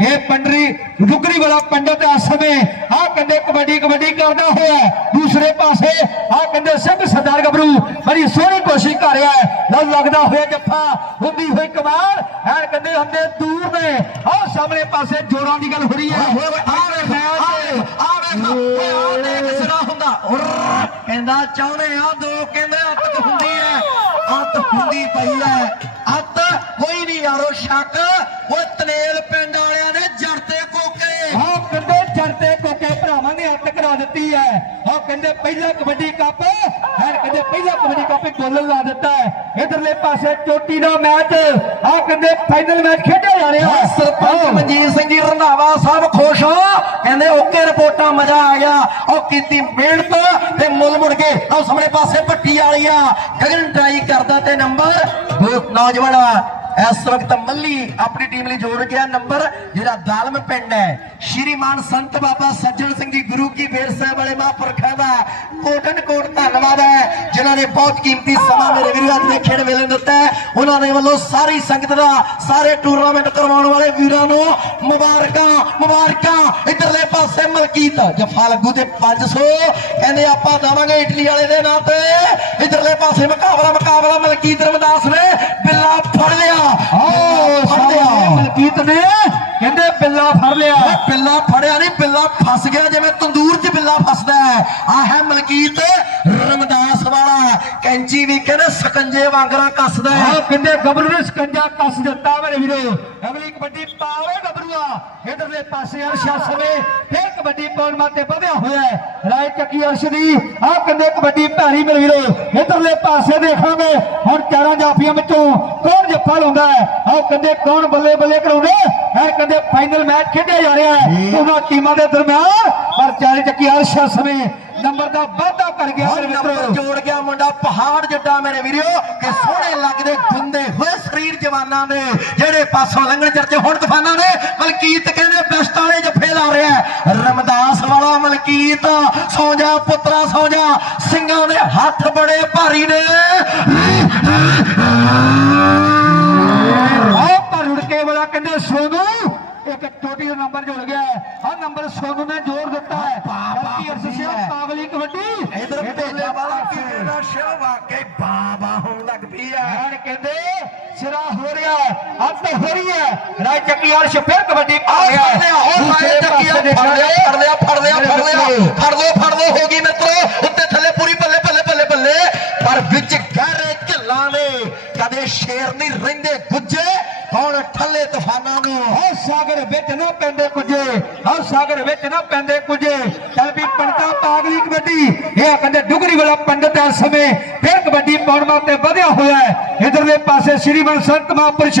ਇਹ ਪੰਡਰੀ ਰੁਕਰੀ ਵਾਲਾ ਪੰਡਿਤ ਸਮੇਂ ਆਹ ਕੰਦੇ ਕਬੱਡੀ ਕਬੱਡੀ ਕਰਦਾ ਹੋਇਆ। ਦੂਸਰੇ ਪਾਸੇ ਆਹ ਕੰਦੇ ਸਿੰਘ ਸਰਦਾਰ ਗੱਭਰੂ ਬੜੀ ਸੋਹਣੀ ਕੋਸ਼ਿਸ਼ ਕਰ ਰਿਹਾ ਹੈ। ਲੱਗਦਾ ਹੋਇਆ ਜੱਫਾ ਹੁੰਦੀ ਹੋਈ ਕਮਾਲ ਐਨ ਕੰਦੇ ਹੁੰਦੇ ਦੂਰ ਨੇ। ਆਹ ਸਾਹਮਣੇ ਪਾਸੇ ਜੋਰਾਂ ਦੀ ਗੱਲ ਹੋ ਰਹੀ ਹੈ। ਆ ਆ ਵੇਖ ਆ ਓਏ ਆ ਦੇਖ ਸਿਰਾ ਹੁੰਦਾ। ਕਹਿੰਦਾ ਚਾਹੁੰਦੇ ਆ, ਦੋ ਕਹਿੰਦੇ ਅੱਤ ਹੁੰਦੀ ਹੈ ਅੱਤ ਹੁੰਦੀ ਪਈ ਹੈ ਅੱਤ ਕੋਈ ਨਹੀਂ ਯਾਰੋ, ਸ਼ੱਕ। ਉਹ ਤਨੇਲ ਪਿੰਡ ਵਾਲਿਆਂ ਨੇ ਜੜਤੇ ਕੋਕੇ। ਆਹ ਕਹਿੰਦੇ ਜੜਤੇ ਕੋਕੇ, ਭਰਾਵਾਂ ਨੇ ਅੱਤ ਕਰਾ ਦਿੱਤੀ ਹੈ ਉਹ ਕਹਿੰਦੇ ਪਹਿਲਾ ਕਬੱਡੀ ਕੱਪ ਹੈ ਪਹਿਲਾ ਕਬੱਡੀ ਕੱਪ ਗੋਲ ਲਾ ਦਿੱਤਾ ਹੈ। ਇਧਰਲੇ ਪਾਸੇ ਚੋਟੀ ਦਾ ਮੈਚ ਆ ਕਹਿੰਦੇ ਫਾਈਨਲ ਮੈਚ ਖੇਡਿਆ ਜਾ ਰਿਹਾ। ਸਰਪੰਚ। ਮਨਜੀਤ ਸਿੰਘ ਜੀ ਰੰਧਾਵਾ ਸਾਹਿਬ ਖੁਸ਼ ਹੋ ਕਹਿੰਦੇ ਓਕੇ ਰਿਪੋਰਟਾਂ ਮਜ਼ਾ ਆ ਗਿਆ। ਉਹ ਕੀਤੀ ਮਿਹਨਤ ਤੇ ਮੁੱਲ ਮੁੜ ਕੇ ਉਹ ਸਾਹਮਣੇ ਪਾਸੇ ਪੱਟੀ ਵਾਲੀ ਆ ਗਗਨ ਟਰਾਈ ਕਰਦਾ ਤੇ ਨੰਬਰ ਨੌਜਵਾਨ ਇਸ ਵਕਤ ਮੱਲੀ ਆਪਣੀ ਟੀਮ ਲਈ ਜੋੜ ਗਿਆ ਨੰਬਰ, ਜਿਹੜਾ ਦਾਲਮ ਪਿੰਡ ਹੈ। ਸ਼੍ਰੀਮਾਨ ਸੰਤ ਬਾਬਾ ਸੱਜਣ ਸਿੰਘ ਜੀ, ਗੁਰੂ ਕੀ ਬੇਰ ਸਾਹਿਬ ਵਾਲੇ ਮਹਾਂਪੁਰਖਾਂ ਦਾ ਕੋਟਨ ਕੋਟ ਧੰਨਵਾਦ ਹੈ, ਜਿਨ੍ਹਾਂ ਨੇ ਬਹੁਤ ਕੀਮਤੀ ਸਮਾਂ ਮੇਰੇ ਵੀਰੋ ਅੱਜ ਦੇ ਖੇਡ ਵੇਲੇ ਦਿੱਤਾ ਉਹਨਾਂ ਦੇ ਵੱਲੋਂ ਸਾਰੀ ਸੰਗਤ ਦਾ, ਸਾਰੇ ਟੂਰਨਾਮੈਂਟ ਕਰਵਾਉਣ ਵਾਲੇ ਵੀਰਾਂ ਨੂੰ ਮੁਬਾਰਕਾਂ ਮੁਬਾਰਕਾਂ। ਇਧਰਲੇ ਪਾਸੇ ਮਲਕੀਤ ਜਫਾ ਲੱਗੂ ਤੇ 500 ਕਹਿੰਦੇ ਆਪਾਂ ਦਵਾਂਗੇ ਇਟਲੀ ਵਾਲੇ ਦੇ ਨਾਂ ਤੇ। ਇਧਰਲੇ ਪਾਸੇ ਮੁਕਾਬਲਾ ਮੁਕਾਬਲਾ ਮਲਕੀਤ ਰਮਦਾਸ ਨੇ। ਬਿੱਲਾ ਫੜ ਲਿਆ ਆਓ ਫੜ ਲਿਆ ਸਾਹਮਣੇ ਮਲਕੀਤ ਨੇ ਕਹਿੰਦੇ ਬਿੱਲਾ ਫੜ ਲਿਆ। ਬਿੱਲਾ ਫੜਿਆ ਨਹੀਂ ਬਿੱਲਾ ਫਸ ਗਿਆ ਜਿਵੇਂ ਤੰਦੂਰ 'ਚ ਬਿੱਲਾ ਫਸਦਾ ਹੈ। ਆ ਹੈ ਮਲਕੀਤ ਰਮਦਾਸ ਵਾਲਾ। ਕੈਂਚੀ ਵੀ ਕਹਿੰਦੇ ਸਕੰਜੇ ਵਾਂਗਰਾ ਕੱਸਦਾ ਹੈ। ਕਹਿੰਦੇ ਗੱਭਰੂ ਨੇ ਸਕੰਜਾ ਕੱਸ ਦਿੱਤਾ ਮੇਰੇ ਵੀਰੋ। ਅਗਲੀ ਕਬੱਡੀ ਪਾਵੇ ਗੱਭਰੂਆ ਇਧਰਲੇ ਪਾਸੇ ਅਰਸ਼ਾ ਸਮੇਂ ਫਿਰ ਕਬੱਡੀ ਪਾਉਣ ਮਾਤੇ ਵਧਿਆ ਹੋਇਆ ਹੈ। ਰਾਏ ਚੱਕੀ ਅਰਸ਼ ਦੀ। ਆਹ ਕਹਿੰਦੇ ਕਬੱਡੀ ਭਾਰੀ ਮੇਰੇ ਵੀਰੋ। ਇਧਰਲੇ ਪਾਸੇ ਦੇਖਾਂਗੇ। ਹੁਣ ਚਾਰਾਂ ਜਾਫੀਆਂ ਵਿੱਚੋਂ ਕੌਣ ਜੱਫਾ ਲਾਉਂਦਾ ਹੈ? ਆਹ ਕਹਿੰਦੇ ਕੌਣ ਬੱਲੇ ਬੱਲੇ ਕਰਾਉਂਦੇ ਇਹ ਕਹਿੰਦੇ ਫਾਈਨਲ ਮੈਚ ਖੇਡਿਆ ਜਾ ਰਿਹਾ ਹੈ। ਉਹਨਾਂ ਟੀਮਾਂ ਦੇ ਦਰਮਿਆਨ ਪਰ ਚਾਰੇ ਚੱਕੀ ਅਰਸ਼ਾ ਸਮੇਂ ਨੰਬਰ ਦਾ ਵਾਧਾ ਕਰ ਗਿਆ ਮੇਰੇ ਮਿੱਤਰੋ। ਜੋੜ ਗਿਆ ਮੁੰਡਾ ਪਹਾੜ ਜੱਟਾ ਮੇਰੇ ਵੀਰੋ ਕਿ ਸੋਹਣੇ ਲੱਗਦੇ ਗੁੰਦੇ ਹੋਏ ਸਰੀਰ ਜਵਾਨਾਂ ਦੇ ਜਿਹੜੇ ਪਾਸੋਂ ਲੰਘਣ ਚਰਚੇ ਹੁਣ ਤੂਫਾਨਾਂ ਦੇ। ਮਲਕੀਤ ਕਹਿੰਦੇ ਬੈਸਟ ਵਾਲੇ ਜੱਫੇ ਲਾ ਰਿਹਾ। ਰਮਦਾਸ ਵਾਲਾ ਮਲਕੀਤ ਸੌ ਜਾ ਪੁੱਤਰਾ ਸੌ ਜਾ। ਸਿੰਘਾਂ ਦੇ ਹੱਥ ਬੜੇ ਭਾਰੀ ਨੇ ਆਹ ਪਰ ਰੁੜਕੇ ਵਾਲਾ ਕਹਿੰਦੇ ਸੋਨੂ ਦਾ ਨੰਬਰ ਜੁੜ ਗਿਆ ਆ ਨੰਬਰ ਸੋਨੂ ਨੇ ਜੋੜ ਦਿੱਤਾ ਹੈ ਗਲਤੀ ਅਰਸ਼ ਸਿੰਘ ਪਾਗਲੀ ਕਬੱਡੀ ਇਧਰ ਭੇਜਾ ਵਾਲਾ ਕੀਤੇ ਦਾ ਸ਼ੋ ਵਾਕਈ ਬਾਬਾ ਹੋਣ ਲੱਗ ਪਈ ਹੈ ਯਾਰ ਕਹਿੰਦੇ ਸਿਰਾ ਹੋ ਰਿਹਾ ਅੱਤ ਹੋ ਰਹੀ ਹੈ ਰਾਜ ਚੱਕੀ ਅਰਸ਼ ਫਿਰ ਕਬੱਡੀ ਆ ਲਿਆ ਉਹ ਚੱਕੀਆ ਪਾਸੇ ਫੜ ਲਿਆ ਫੜ ਲਿਆ ਫੜ ਲਿਆ ਫੜ ਲਿਆ। ਫੜ ਲੋ ਫੜ ਲੋ ਹੋ ਗਈ ਮਿੱਤਰੋ ਉੱਤੇ ਥੱਲੇ ਪੂਰੀ ਬੱਲੇ ਬੱਲੇ ਬੱਲੇ ਬੱਲੇ ਪਰ ਵਿੱਚ ਗਹਿਰੇ ਝੱਲਾਂ ਦੇ ਕਦੇ ਸ਼ੇਰ ਨਹੀਂ ਰਹਿੰਦੇ ਗੁੱਜੇ ਹੁਣ ਠੱਲੇ ਤੂਫਾਨਾਂ ਨੂੰ। ਹਾਂ ਸਾਗਰ ਵਿੱਚ ਨਾ ਪੈਂਦੇ ਕੁਝੇ ਹਾਂ ਸਾਗਰ ਵਿੱਚ ਨਾ ਪੈਂਦੇ ਕੁਝੇ ਚੱਲ ਵੀ ਪੰਡਤਾ ਪਾਗਲੀ ਕਬੱਡੀ ਇਹ ਕਹਿੰਦੇ ਡੁਗਰੀ ਵਾਲਾ ਪੰਡਤ ਇਸ ਸਮੇਂ ਫਿਰ ਕਬੱਡੀ ਪਾਉਣ ਵਾਸਤੇ ਵਧਿਆ ਹੋਇਆ ਹੈ। ਇਧਰਲੇ ਪਾਸੇ ਸ੍ਰੀ ਗੁਰੂ ਸੰਤ ਮਹਾਂਪੁਰਸ਼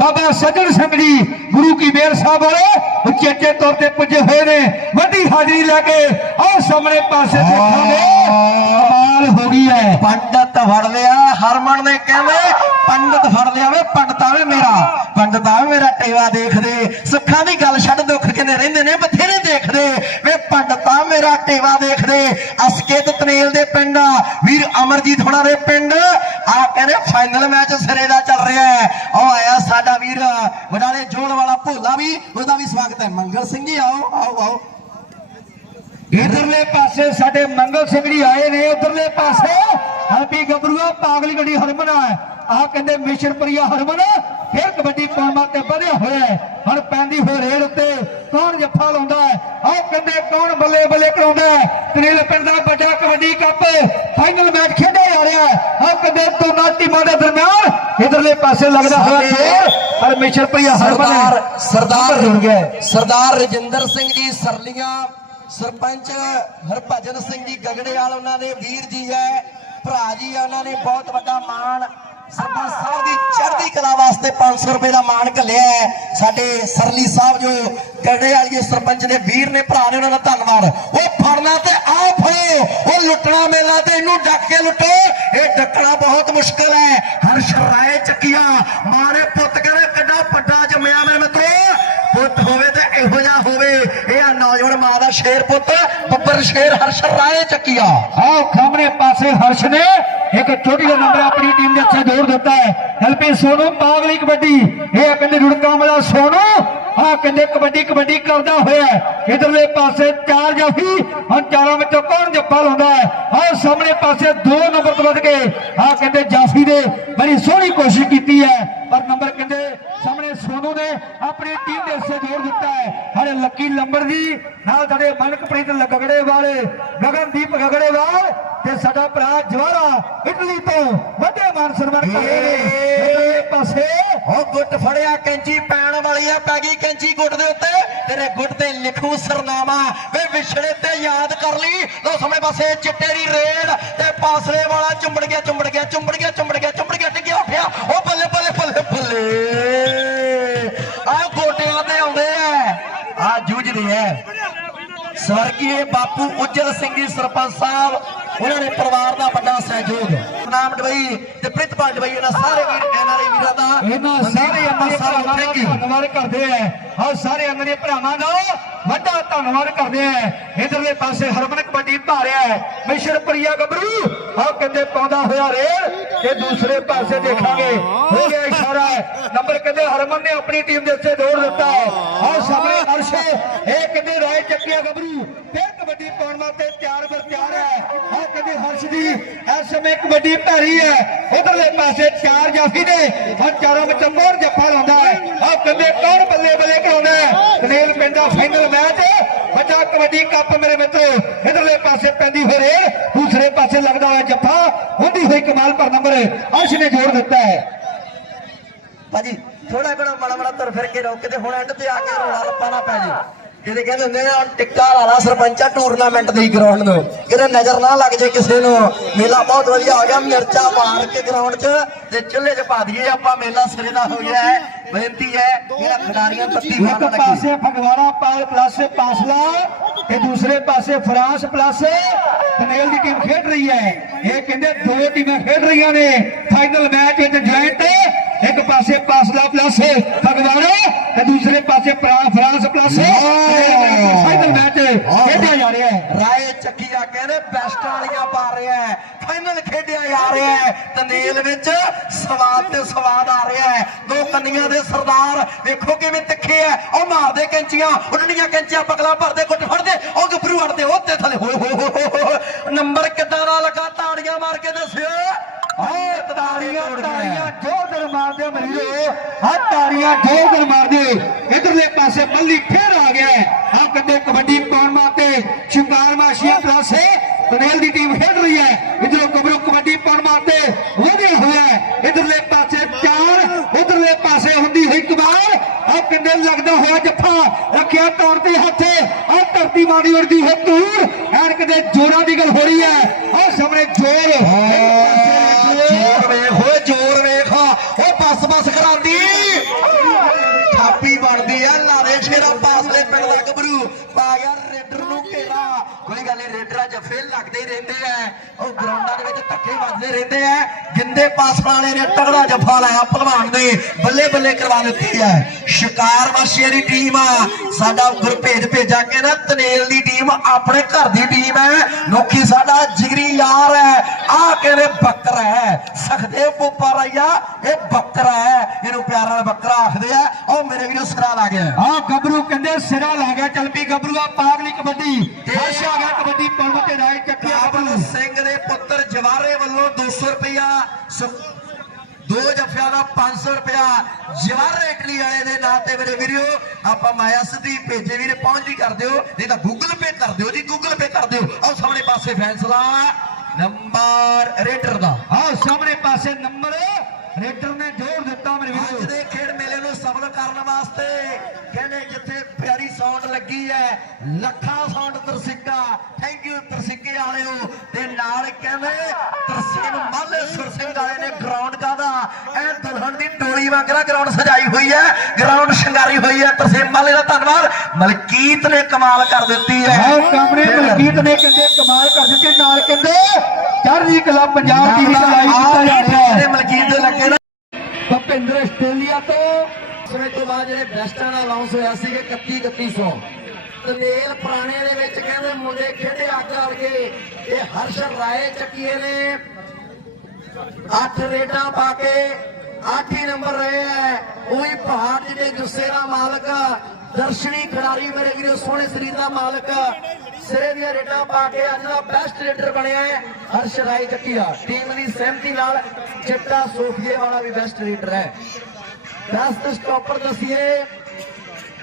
ਬਾਬਾ ਸੱਜਣ ਸਿੰਘ ਜੀ ਗੁਰੂ ਕੀ ਮੇਰ ਸਾਹਿਬ ਵਾਲੇ ਉਚੇਚੇ ਤੌਰ ਤੇ ਪੁੱਜੇ ਹੋਏ ਨੇ। ਵੱਡੀ ਹਾਜ਼ਰੀ ਲੈ ਕੇ ਆਹ ਸਾਹਮਣੇ ਪਾਸੇ ਦੇਖਾਂਗੇ ਕਮਾਲ ਹੋ ਗਈ ਹੈ। ਪੰਡਤ ਫੜ ਲਿਆ, ਹਰਮਨ ਨੇ ਕਹਿੰਦੇ ਪੰਡਤ ਫੜ ਲਿਆ ਵੇ, ਪੰਡਤਾ ਵੇ ਮੇਰਾ, ਪੰਡਤਾ ਵੇ ਮੇਰਾ ਟੇਵਾ ਦੇਖਦੇ, ਸੁੱਖਾਂ ਦੀ ਗੱਲ ਛੱਡ ਦੁੱਖ ਕਿੰਨੇ ਰਹਿੰਦੇ ਨੇ, ਬਥੇਰੇ ਦੇਖਦੇ, ਵੇ ਪੰਡਤਾ ਮੇਰਾ ਟੇਵਾ ਦੇਖਦੇ ਅਸਕੇਤ ਤਨੇਲ ਦੇ ਪਿੰਡ ਵੀਰ ਅਮਰਜੀਤ ਹੋਣਾ ਦੇ ਪਿੰਡ, ਆ ਕਹਿੰਦੇ ਫਾਈਨਲ ਮੈਚ ਸਿਰੇ ਦਾ ਚੱਲ ਰਿਹਾ ਹੈ, ਉਹ ਆਇਆ ਸਾਡਾ ਵੀਰ, ਵਡਾਲੇ ਜੋੜ ਵਾਲਾ ਭੋਲਾ ਵੀ, ਉਹਦਾ ਵੀ ਸਵਾਗਤ ਹੈ, ਮੰਗਲ ਸਿੰਘ ਜੀ ਆਓ ਆਓ ਆਓ। ਇਧਰਲੇ ਪਾਸੇ ਸਾਡੇ ਮੰਗਲ ਸਿੰਘ ਜੀ ਆਏ ਨੇ ਉਧਰਲੇ ਪਾਸੇ ਹੈਪੀ ਗੱਭਰੂਆ ਪਾਗਲੀ ਗੱਡੀ ਹਰਮਨ ਆ। ਆਹ ਕਹਿੰਦੇ ਮਿਸ਼ਰਪੁਰੀਆ ਹਰਮਨ ਫਿਰ ਕਬੱਡੀ ਪਾਉਣ ਵਾਸਤੇ ਵਧਿਆ ਹੋਇਆ ਹੈ। ਹੁਣ ਪੈਂਦੀ ਹੋਈ ਰੇਡ ਉੱਤੇ ਕੌਣ ਜੱਫਾ ਲਾਉਂਦਾ ਹੈ? ਆਹ ਕਹਿੰਦੇ ਕੌਣ ਬੱਲੇ ਬੱਲੇ ਕਰਾਉਂਦਾ ਹੈ? ਤਨੇਲ ਪਿੰਡ ਦਾ ਵੱਡਾ ਕਬੱਡੀ ਕੱਪ ਫਾਈਨਲ ਮੈਚ ਖੇਡਿਆ ਜਾ ਰਿਹਾ ਹੈ। ਆਹ ਕਹਿੰਦੇ ਦੋਨਾਂ ਟੀਮਾਂ ਦੇ ਦਰਮਿਆਨ ਇਧਰਲੇ ਪਾਸੇ ਲੱਗਦਾ ਹੋਇਆ ਜ਼ੋਰ ਪਰ ਮਿਸ਼ਰਪੁਰੀਆ ਹਰਮਨ ਸਰਦਾਰ ਹੈ। ਸਰਦਾਰ ਰਜਿੰਦਰ ਸਿੰਘ ਜੀ ਸਰਲੀਆਂ ਸਰਪੰਚ ਹਰਭਜਨ ਸਿੰਘ ਜੀ ਗਗੜੇਵਾਲ ਉਹਨਾਂ ਦੇ ਵੀਰ ਜੀ ਹੈ, ਭਰਾ ਜੀ ਆ ਉਹਨਾਂ ਨੇ ਬਹੁਤ ਵੱਡਾ ਮਾਣ ਸਰਪੰਚ ਸਾਹਿਬ ਦੀ ਚੜ੍ਹਦੀ ਕਲਾ ਵਾਸਤੇ 500 ਰੁਪਏ ਦਾ ਮਾਣ ਘੱਲਿਆ ਹੈ। ਸਾਡੇ ਸਰਲੀ ਸਾਹਿਬ ਜੋ ਗਗੜੇਵਾਲ ਜੀ ਸਰਪੰਚ ਦੇ ਵੀਰ ਨੇ, ਭਰਾ ਨੇ, ਉਹਨਾਂ ਦਾ ਧੰਨਵਾਦ। ਉਹ ਫੜਨਾ ਤੇ ਆਓ ਫੜੋ ਉਹ ਲੁੱਟਣਾ ਮੇਲਾ ਤੇ ਇਹਨੂੰ ਡੱਕ ਕੇ ਲੁੱਟੋ। ਇਹ ਡੱਕਣਾ ਬਹੁਤ ਮੁਸ਼ਕਲ ਹੈ। ਹਰ ਸ਼ਰਾਏ ਚੱਕੀਆਂ, ਮਾਰੇ ਪੁੱਤ ਕਹਿੰਦੇ ਕਿੱਡਾ ਵੱਡਾ ਜੰਮਿਆ ਮੇਰੇ ਮਿੱਤਰੋ। ਪੁੱਤ ਹੋਵੇ ਇਹੋ ਜਿਹਾ ਹੋਵੇ? ਇਹ ਆ ਨੌਜਵਾਨ ਮਾਂ ਦਾ ਸ਼ੇਰ ਪੁੱਤ, ਬੱਬਰ ਸ਼ੇਰ ਹਰਸ਼ ਰਾਏ ਚੱਕੀਆ। ਆਓ ਸਾਹਮਣੇ ਪਾਸੇ ਹਰਸ਼ ਨੇ ਇੱਕ ਛੋਟੀ ਦਾ ਨੰਬਰ ਆਪਣੀ ਟੀਮ ਦੇ ਅੱਛਾ ਜੋੜ ਦਿੱਤਾ ਹੈ। ਐਲਪੀ ਸੋਨੂ, ਪਾਗਲੀ ਕਬੱਡੀ। ਇਹ ਕਹਿੰਦੇ ਰੁੜਕਾਂ ਵਾਲਾ ਸੋਨੂ। ਆਹ ਕਹਿੰਦੇ ਕਬੱਡੀ ਕਬੱਡੀ ਕਰਦਾ ਹੋਇਆ ਇਧਰਲੇ ਪਾਸੇ ਚਾਰ ਜਾਫੀ। ਹੁਣ ਚਾਰਾਂ ਵਿੱਚੋਂ ਕੌਣ ਜੱਫਾ ਲਾਉਂਦਾ ਹੈ? ਆਹ ਸਾਹਮਣੇ ਪਾਸੇ ਦੋ ਨੰਬਰ ਤੋਂ ਵੱਧ ਕੇ ਆਹ ਕਹਿੰਦੇ ਜਾਫੀ ਦੇ। ਬੜੀ ਸੋਹਣੀ ਕੋਸ਼ਿਸ਼ ਕੀਤੀ ਹੈ। ਪਰ ਨੰਬਰ ਨੇ ਆਪਣੀ ਟੀਮ ਦੇ ਹਿੱਸੇ ਜੋੜ ਦਿੱਤਾ ਹੈ। ਹਰੇ ਲੱਕੀ ਲੰਬਰ ਦੀ ਨਾਲ ਸਾਡੇ ਮਨਕਪ੍ਰੀਤ ਲਗੜੇ ਵਾਲੇ ਗਗਨਦੀਪ ਗਗੜੇਵਾਲ ਤੇ ਸਾਡਾ ਭਰਾ ਜਵਾਰਾ ਇਟਲੀ ਤੋਂ ਵੱਡੇ ਮਾਨ ਸਨਮਾਨ ਕਰ ਰਹੇ ਨੇ। ਪਾਸੇ ਉਹ ਗੁੱਟ ਫੜਿਆ ਕੈਂਚੀ ਪੈਣ ਵਾਲੀ ਆ ਪੈ ਗਈ ਕੈਂਚੀ ਗੁੱਟ ਦੇ ਉੱਤੇ। ਤੇਰੇ ਗੁੱਟ ਤੇ ਲਿਖੂ ਸਰਨਾਮਾ। ਵੇ ਵਿਛੜੇ ਤੇ ਯਾਦ ਕਰ ਲਈ। ਲੋ ਸਮੇਂ ਪਾਸੇ ਚਿੱਟੇ ਦੀ ਰੇਡ ਤੇ ਪਾਸਲੇ ਵਾਲਾ ਚੁੰਬੜ ਗਿਆ ਚੁੰਬੜ ਗਿਆ ਚੁੰਬੜ ਗਿਆ ਚੁੰਬੜ ਗਿਆ ਚੁੰਬੜ ਗਿਆ ਟਿਕਿਆ ਉੱਠਿਆ। ਉਹ ਬੱਲੇ ਬੱਲੇ ਬੱਲੇ ਬੱਲੇ। ਆ ਗੋਟਿਆਂ ਤੇ ਆਉਂਦੇ ਆ। ਆ ਜੂਝਦੇ ਆ। ਸਵਰਗੀਏ ਬਾਪੂ ਉਜਲ ਸਿੰਘ ਜੀ, ਸਰਪੰਚ ਸਾਹਿਬ ਉਹਨਾਂ ਦੇ ਪਰਿਵਾਰ ਦਾ ਵੱਡਾ ਸਹਿਯੋਗ। ਨਾਮ ਡਬਈ ਤੇ ਪ੍ਰਿਤਪਾਲ ਡਬਈ ਇਹਨਾਂ ਸਾਰੇ ਵੀਰ ਐਨਆਰਆਈ ਵੀਰਾਂ ਦਾ ਇਹਨਾਂ ਸਾਰੇ ਅੰਮ੍ਰਿਤਸਰ ਥੈਂਕ ਯੂ ਧੰਨਵਾਦ ਕਰਦੇ ਆ। ਔਰ ਸਾਰੇ ਅੰਗਰੇ ਭਰਾਵਾਂ ਦਾ ਵੱਡਾ ਧੰਨਵਾਦ ਕਰਦੇ ਆ। ਇਧਰਲੇ ਪਾਸੇ ਹਰਮਨ ਕਬੱਡੀ ਧਾਰਿਆ ਹੈ। ਮਿਸ਼ਰਪੁਰੀਆ ਗੱਭਰੂ ਆਹ ਕਹਿੰਦੇ ਪਾਉਂਦਾ ਹੋਇਆ ਰੇਲ? ਤੇ ਦੂਸਰੇ ਪਾਸੇ ਦੇਖਾਂਗੇ। ਹੋ ਗਿਆ ਇਸ਼ਾਰਾ ਨੰਬਰ ਕਹਿੰਦੇ ਹਰਮਨ ਨੇ ਆਪਣੀ ਟੀਮ ਦੇ ਉੱਤੇ ਦੌੜ ਦਿੱਤਾ ਆਹ ਸਾਹਮਣੇ ਅਰਸ਼ ਇਹ ਕਹਿੰਦੇ ਰਾਏ ਚੱਕੀਆ ਗੱਭਰੂ? ਕਬੱਡੀ ਪਾਉਣ ਵਾਸਤੇ ਤਿਆਰ ਬਰ ਤਿਆਰ ਹੈ। ਆਹ ਕਹਿੰਦੇ ਹਰਸ਼ ਦੀ ਇਸ ਸਮੇਂ ਕਬੱਡੀ ਭਾਰੀ ਹੈ। ਉਧਰਲੇ ਪਾਸੇ ਚਾਰ ਜਾਫੀ ਨੇ ਆਹ ਚਾਰਾਂ ਵਿੱਚ ਮੋਰ ਜੱਫਾ ਲਾਉਂਦਾ ਹੈ? ਆਹ ਕਹਿੰਦੇ ਕੌਣ ਬੱਲੇ ਬੱਲੇ ਕਰਾਉਂਦਾ ਹੈ? ਕਨੇਲ ਪਿੰਡ ਦਾ ਫਾਈਨਲ ਮੈਚ ਵੱਡਾ ਕਬੱਡੀ ਕੱਪ ਮੇਰੇ ਮਿੱਤਰੋ, ਇਧਰਲੇ ਪਾਸੇ ਪੈਂਦੀ ਹੋਈ ਰੇਲ, ਦੂਸਰੇ ਪਾਸੇ ਲੱਗਦਾ ਹੋਇਆ ਜੱਫਾ, ਹੁੰਦੀ ਹੋਈ ਕਮਾਲ ਪਰ ਨੰਬਰ ਅਰਸ਼ ਨੇ ਜੋੜ ਦਿੱਤਾ ਹੈ। ਭਾਜੀ ਥੋੜਾ ਘਣਾ ਮਾੜਾ ਮਾੜਾ ਤੁਰ ਫਿਰ ਕੇ ਰੋਕ ਕੇ ਤੇ ਹੁਣ ਐਂਡ ਤੇ ਆ ਕੇ ਰੋਲਾ ਰੱਪਾ ਨਾ ਪੈ ਜੇ ਜਿਹਦੇ ਕਹਿੰਦੇ ਹੁੰਦੇ ਨੇ ਹੁਣ ਟਿੱਕਾ ਲਾ ਲਾ ਸਰਪੰਚਾ ਟੂਰਨਾਮੈਂਟ ਦੀ ਗਰਾਊਂਡ ਨੂੰ। ਕਿਤੇ ਨਜ਼ਰ ਨਾ ਲੱਗ ਜੇ ਕਿਸੇ ਨੂੰ। ਮੇਲਾ ਬਹੁਤ ਵਧੀਆ ਹੋ ਗਿਆ ਮਿਰਚਾ ਮਾਰ ਕੇ ਗਰਾਊਂਡ 'ਚ ਤੇ ਚੁੱਲ੍ਹੇ 'ਚ ਪਾ ਦਈਏ ਆਪਾਂ ਮੇਲਾ ਸਿਰੇ ਦਾ ਹੋ ਗਿਆ ਹੈ ਬੇਨਤੀ ਹੈ ਮੇਰਾ ਖਿਡਾਰੀਆਂ ਤੱਤੀ ਇੱਕ ਪਾਸੇ ਫਗਵਾੜਾ ਪਾਲ ਪਲੱਸ ਪਾਸਲਾ ਤੇ ਦੂਸਰੇ ਪਾਸੇ ਫਰਾਂਸ ਪਲੱਸ ਕਨੇਲ ਦੀ ਟੀਮ ਖੇਡ ਰਹੀ ਹੈ। ਇਹ ਕਹਿੰਦੇ ਦੋ ਟੀਮਾਂ ਖੇਡ ਰਹੀਆਂ ਨੇ। ਫਾਈਨਲ ਮੈਚ ਵਿੱਚ ਜੁਆਇੰਟ ਇੱਕ ਪਾਸੇ ਪਾਸਲਾ ਪਲੱਸ ਫਗਵਾੜਾ ਤੇ ਦੂਸਰੇ ਪਾਸੇ ਫਰਾ- ਫਰਾਂਸ ਪਲੱਸ। ਫਾਈਨਲ ਮੈਚ ਖੇਡਿਆ ਜਾ ਰਿਹਾ ਹੈ। ਰਾਏ ਚੱਕੀਆ ਕਹਿੰਦੇ ਬੈਸਟ ਵਾਲੀਆਂ ਪਾ ਰਿਹਾ ਹੈ। ਫਾਈਨਲ ਖੇਡਿਆ ਜਾ ਰਿਹਾ ਹੈ। ਤੰਦੇਲ ਵਿੱਚ ਸਵਾਦ ਤੇ ਸਵਾਦ ਆ ਰਿਹਾ ਹੈ। ਦੋ ਕੰਨੀਆਂ ਦੇ ਸਰਦਾਰ ਵੇਖੋ ਕਿਵੇਂ ਤਿੱਖੇ ਐ ਉਹ ਮਾਰਦੇ ਕੈਂਚੀਆਂ ਉੱਡਣੀਆਂ ਕੈਂਚੀਆਂ ਪਗਲਾ ਭਰਦੇ ਗੁੱਟ ਫੜਦੇ ਉਹ ਗੱਭਰੂ ਅੜਦੇ ਉਹ ਤੇ ਥੱਲੇ ਹੋਏ ਹੋਏ। ਨੰਬਰ ਕਿੱਦਾਂ ਦਾ ਲੱਗਾ? ਤਾੜੀਆਂ ਮਾਰ ਕੇ ਦੱਸਿਓ। ਆਹ ਤਾੜੀਆਂ ਤਾੜੀਆਂ ਜੋਰ ਮਾਰਦੇ ਮਰੀਰੋ ਆ ਤਾੜੀਆਂ ਜੋਰ ਮਾਰਦੇ ਇਧਰਲੇ ਪਾਸੇ ਬੱਲੀ ਫੇਰ ਆ ਗਿਆ ਆ ਕੰਦੇ ਕਬੱਡੀ ਪਾਉਣ ਮਾਤੇ ਸ਼ਿੰਗਾਰ ਮਾਸ਼ੀਆ ਕਲਾਸੇ ਕਨੇਲ ਦੀ ਟੀਮ ਖੇਡ ਰਹੀ ਹੈ। ਇਧਰੋਂ ਕਬਰੂ ਕਬੱਡੀ ਪਾਉਣ ਮਾਤੇ ਵਧਿਆ ਹੋਇਆ ਹੈ। ਇਧਰਲੇ ਪਾਸੇ ਚਾਰ ਉਧਰਲੇ ਪਾਸੇ ਹੁੰਦੀ ਹੋਈ ਕਬਾਰ ਆ ਕੰਦੇ ਲੱਗਦਾ ਹੋਇਆ ਜੱਫਾ। ਰੱਖਿਆ ਤੌਰ ਤੇ ਹੱਥੇ। ਆ ਧਰਤੀ ਮਾੜੀ ਉੜਦੀ ਹੈ ਤੂਰ ਐਨ ਕਦੇ ਜੋਰਾਂ ਦੀ ਗੱਲ ਹੋ ਰਹੀ ਹੈ। ਆ ਸਾਹਮਣੇ ਜੋਰ ਵੇਖ ਓਏ ਜੋਰ ਵੇਖ ਉਹ ਬੱਸ ਬੱਸ ਥਾਪੀ ਬਣਦੀ ਆ ਲਾਰੇ ਸ਼ੇਰਾ ਪਾਸਲੇ ਪਿੰਡ ਦਾ ਗੱਭਰੂ ਪਾ ਗਿਆ ਰੇਡਰ ਨੂੰ ਘੇਰਾ ਨਹੀਂ ਰੇਡਰਾਂ ਜੱਫੇ ਲੱਗਦੇ ਹੀ ਰਹਿੰਦੇ ਆ। ਉਹ ਗਰਾਊਂਡਾਂ ਦੇ ਵਿੱਚ ਧੱਕੇ ਵੱਜਦੇ ਰਹਿੰਦੇ ਆ। ਜਿੰਦੇ ਪਾਸ ਵਾਲੇ ਨੇ ਤਗੜਾ ਜੱਫਾ ਲਾਇਆ ਭਲਵਾਨ ਨੇ ਬੱਲੇ ਬੱਲੇ ਕਰਵਾ ਦਿੱਤੀ ਹੈ ਸ਼ਿਕਾਰ ਵਾਸੀਆਂ ਦੀ ਟੀਮ ਆ। ਸਾਡਾ ਗੁਰਭੇਜ ਭੇਜਾ ਕੇ ਨਾ ਤਨੇਲ ਦੀ ਟੀਮ ਆਪਣੇ ਘਰ ਦੀ ਟੀਮ ਹੈ। ਨੋਖੀ ਸਾਡਾ ਜਿਗਰੀ ਯਾਰ ਹੈ। ਆ ਕਹਿੰਦੇ ਬੱਕਰਾ ਹੈ। ਸਖਦੇ ਪੋਪਾ ਰਈਆ ਇਹ ਬੱਕਰਾ ਹੈ। ਇਹਨੂੰ ਪਿਆਰ ਨਾਲ ਬੱਕਰਾ ਆਖਦੇ ਆ। ਉਹ ਮੇਰੇ ਵੀਰੋ ਸਿਰਾ ਲਾ ਗਿਆ। ਆ ਗੱਭਰੂ ਕਹਿੰਦੇ ਸਿਰਾ ਲਾ ਗਿਆ। ਚੱਲ ਪੀ ਗੱਭਰੂ ਆ ਪਾਗਲੀ ਕਬੱਡੀ। ਹਰਸ਼ ਆ ਗਿਆ ਕਬੱਡੀ ਪਾਉਣ ਤੇ ਰਾਏ ਚੱਕਿਆ ਗੱਭਰੂ ਸਿੰਘ ਦੇ ਪੁੱਤਰ ਜਵਾਰੇ ਵੱਲੋਂ 200 ਰੁਪਇਆ ਦੋ ਜੱਫਿਆਂ ਦਾ 500 ਰੁਪਇਆ ਜਵਾਰੇ ਇਟਲੀ ਵਾਲੇ ਦੇ ਨਾਂ ਤੇ ਮੇਰੇ ਵੀਰੋ ਆਪਾਂ ਮਾਇਆ ਸਿੱਧੀ ਭੇਜੇ ਵੀਰੇ ਪਹੁੰਚ ਵੀ ਕਰ ਦਿਓ। ਨਹੀਂ ਤਾਂ ਗੂਗਲ ਪੇ ਕਰ ਦਿਓ ਜੀ ਗੂਗਲ ਪੇ ਕਰ ਦਿਓ। ਆਹ ਸਾਹਮਣੇ ਪਾਸੇ ਫੈਸਲਾ ਨੰਬਰ ਰੇਡਰ ਦਾ। ਆ ਸਾਹਮਣੇ ਪਾਸੇ ਨੰਬਰ ਰੇਡਰ ਨੇ ਜੋੜ ਦਿੱਤਾ ਮੇਰੇ ਅੱਜ ਵੀਰੋ। ਦੇ ਖੇਡ ਮੇਲੇ ਨੂੰ ਸਫਲ ਕਰਨ ਵਾਸਤੇ ਕਹਿੰਦੇ ਲੱਗੀ ਹੈ ਲੱਖਾਂ ਸਾਊਂਡ ਤਰਸਿੱਕਾ। ਥੈਂਕ ਯੂ ਤਰਸਿੱਕੇ ਵਾਲਿਓ। ਤੇ ਨਾਲ ਕਹਿੰਦੇ ਤਰਸੇਮ ਮਾਲੇ ਸੁਰ ਸਿੰਘ ਵਾਲੇ ਨੇ ਗਰਾਊਂਡ ਕਾਦਾ ਐ ਦੁਲਹਨ ਦੀ ਟੋਲੀ ਵਾਂਗਰਾ ਗਰਾਊਂਡ ਸਜਾਈ ਹੋਈ ਹੈ ਗਰਾਊਂਡ ਸ਼ਿੰਗਾਰੀ ਹੋਈ ਹੈ ਤਰਸੇਮ ਮਾਲੇ ਦਾ ਧੰਨਵਾਦ। ਮਲਕੀਤ ਨੇ ਕਮਾਲ ਕਰ ਦਿੱਤੀ ਹੈ ਆ ਕਾਮਣੇ ਮਲਕੀਤ ਨੇ ਕਹਿੰਦੇ ਕਮਾਲ ਕਰ ਦਿੱਤੀ। ਨਾਲ ਕਹਿੰਦੇ ਚੜ੍ਹਦੀ ਕਲਾ ਪੰਜਾਬ ਦੀ ਲਾਈਵ ਕੀਤਾ ਜਾ ਰਿਹਾ ਹੈ। ਮਲਕੀਤ ਦੇ ਲੱਗੇ ਨਾ। ਭਪਿੰਦਰ ਆਸਟ੍ਰੇਲੀਆ ਤੋਂ ਸਮੇਂ ਤੋਂ ਬਾਅਦ ਜਿਹੜੇ ਬੈਸਟਾਂ ਦਾ ਅਨਾਉਂਸ ਹੋਇਆ ਸੀਗੇ 31 3100 ਤਨੇਲ ਪੁਰਾਣੇ ਦੇ ਵਿੱਚ ਕਹਿੰਦੇ ਮੁੰਡੇ ਖੇਡੇ ਅੱਗ ਕਰਕੇ ਇਹ ਹਰਸ਼ ਰਾਏ ਚੱਕੀਏ ਨੇ। 8 ਰੇਡਾਂ ਪਾ ਕੇ 8 ਹੀ ਨੰਬਰ ਰਹੇ ਹੈ ਉਹੀ ਪਹਾੜ ਜਿਹੜੇ ਗੁੱਸੇ ਦਾ ਮਾਲਕ ਦਰਸ਼ਨੀ ਖਿਡਾਰੀ ਮੇਰੇ ਵੀਰੋ, ਸੋਹਣੇ ਸਰੀਰ ਦਾ ਮਾਲਕ ਸਿਰੇ ਦੀਆਂ ਰੇਡਾਂ ਪਾ ਕੇ ਅੱਜ ਦਾ ਬੈਸਟ ਰੇਡਰ ਬਣਿਆ ਹੈ ਹਰਸ਼ ਰਾਏ ਚੱਕੀ ਦਾ ਟੀਮ ਦੀ ਸਹਿਮਤੀ ਨਾਲ ਚਿੱਟਾ ਸੋਫੀਏ ਵਾਲਾ ਵੀ ਬੈਸਟ ਰੇਡਰ ਹੈ। ਬੈਸਟ ਸਟਾਪਰ ਦਸੀਏ।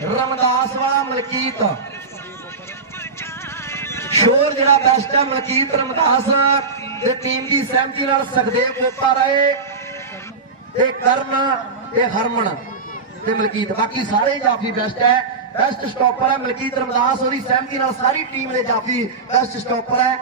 ਰਮਦਾਸ ਵਾਲਾ ਮਲਕੀਤ। ਸ਼ੋਰ ਜਿਹੜਾ ਬੈਸਟ ਹੈ ਮਲਕੀਤ ਰਮਦਾਸ ਤੇ ਟੀਮ ਦੀ ਸਹਿਮਤੀ ਨਾਲ ਸੁਖਦੇਵ ਗੋਪਾ ਰਾਏ ਤੇ ਕਰਨ ਤੇ ਹਰਮਨ ਤੇ ਮਲਕੀਤ। ਬਾਕੀ ਸਾਰੇ ਜਾਫੀ ਬੈਸਟ ਹੈ। ਬੈਸਟ ਸਟਾਪਰ ਹੈ ਮਲਕੀਤ ਰਮਦਾਸ, ਉਹਦੀ ਸਹਿਮਤੀ ਨਾਲ ਸਾਰੀ ਟੀਮ ਦੇ ਜਾਫੀ ਬੈਸਟ ਸਟਾਪਰ ਹੈ।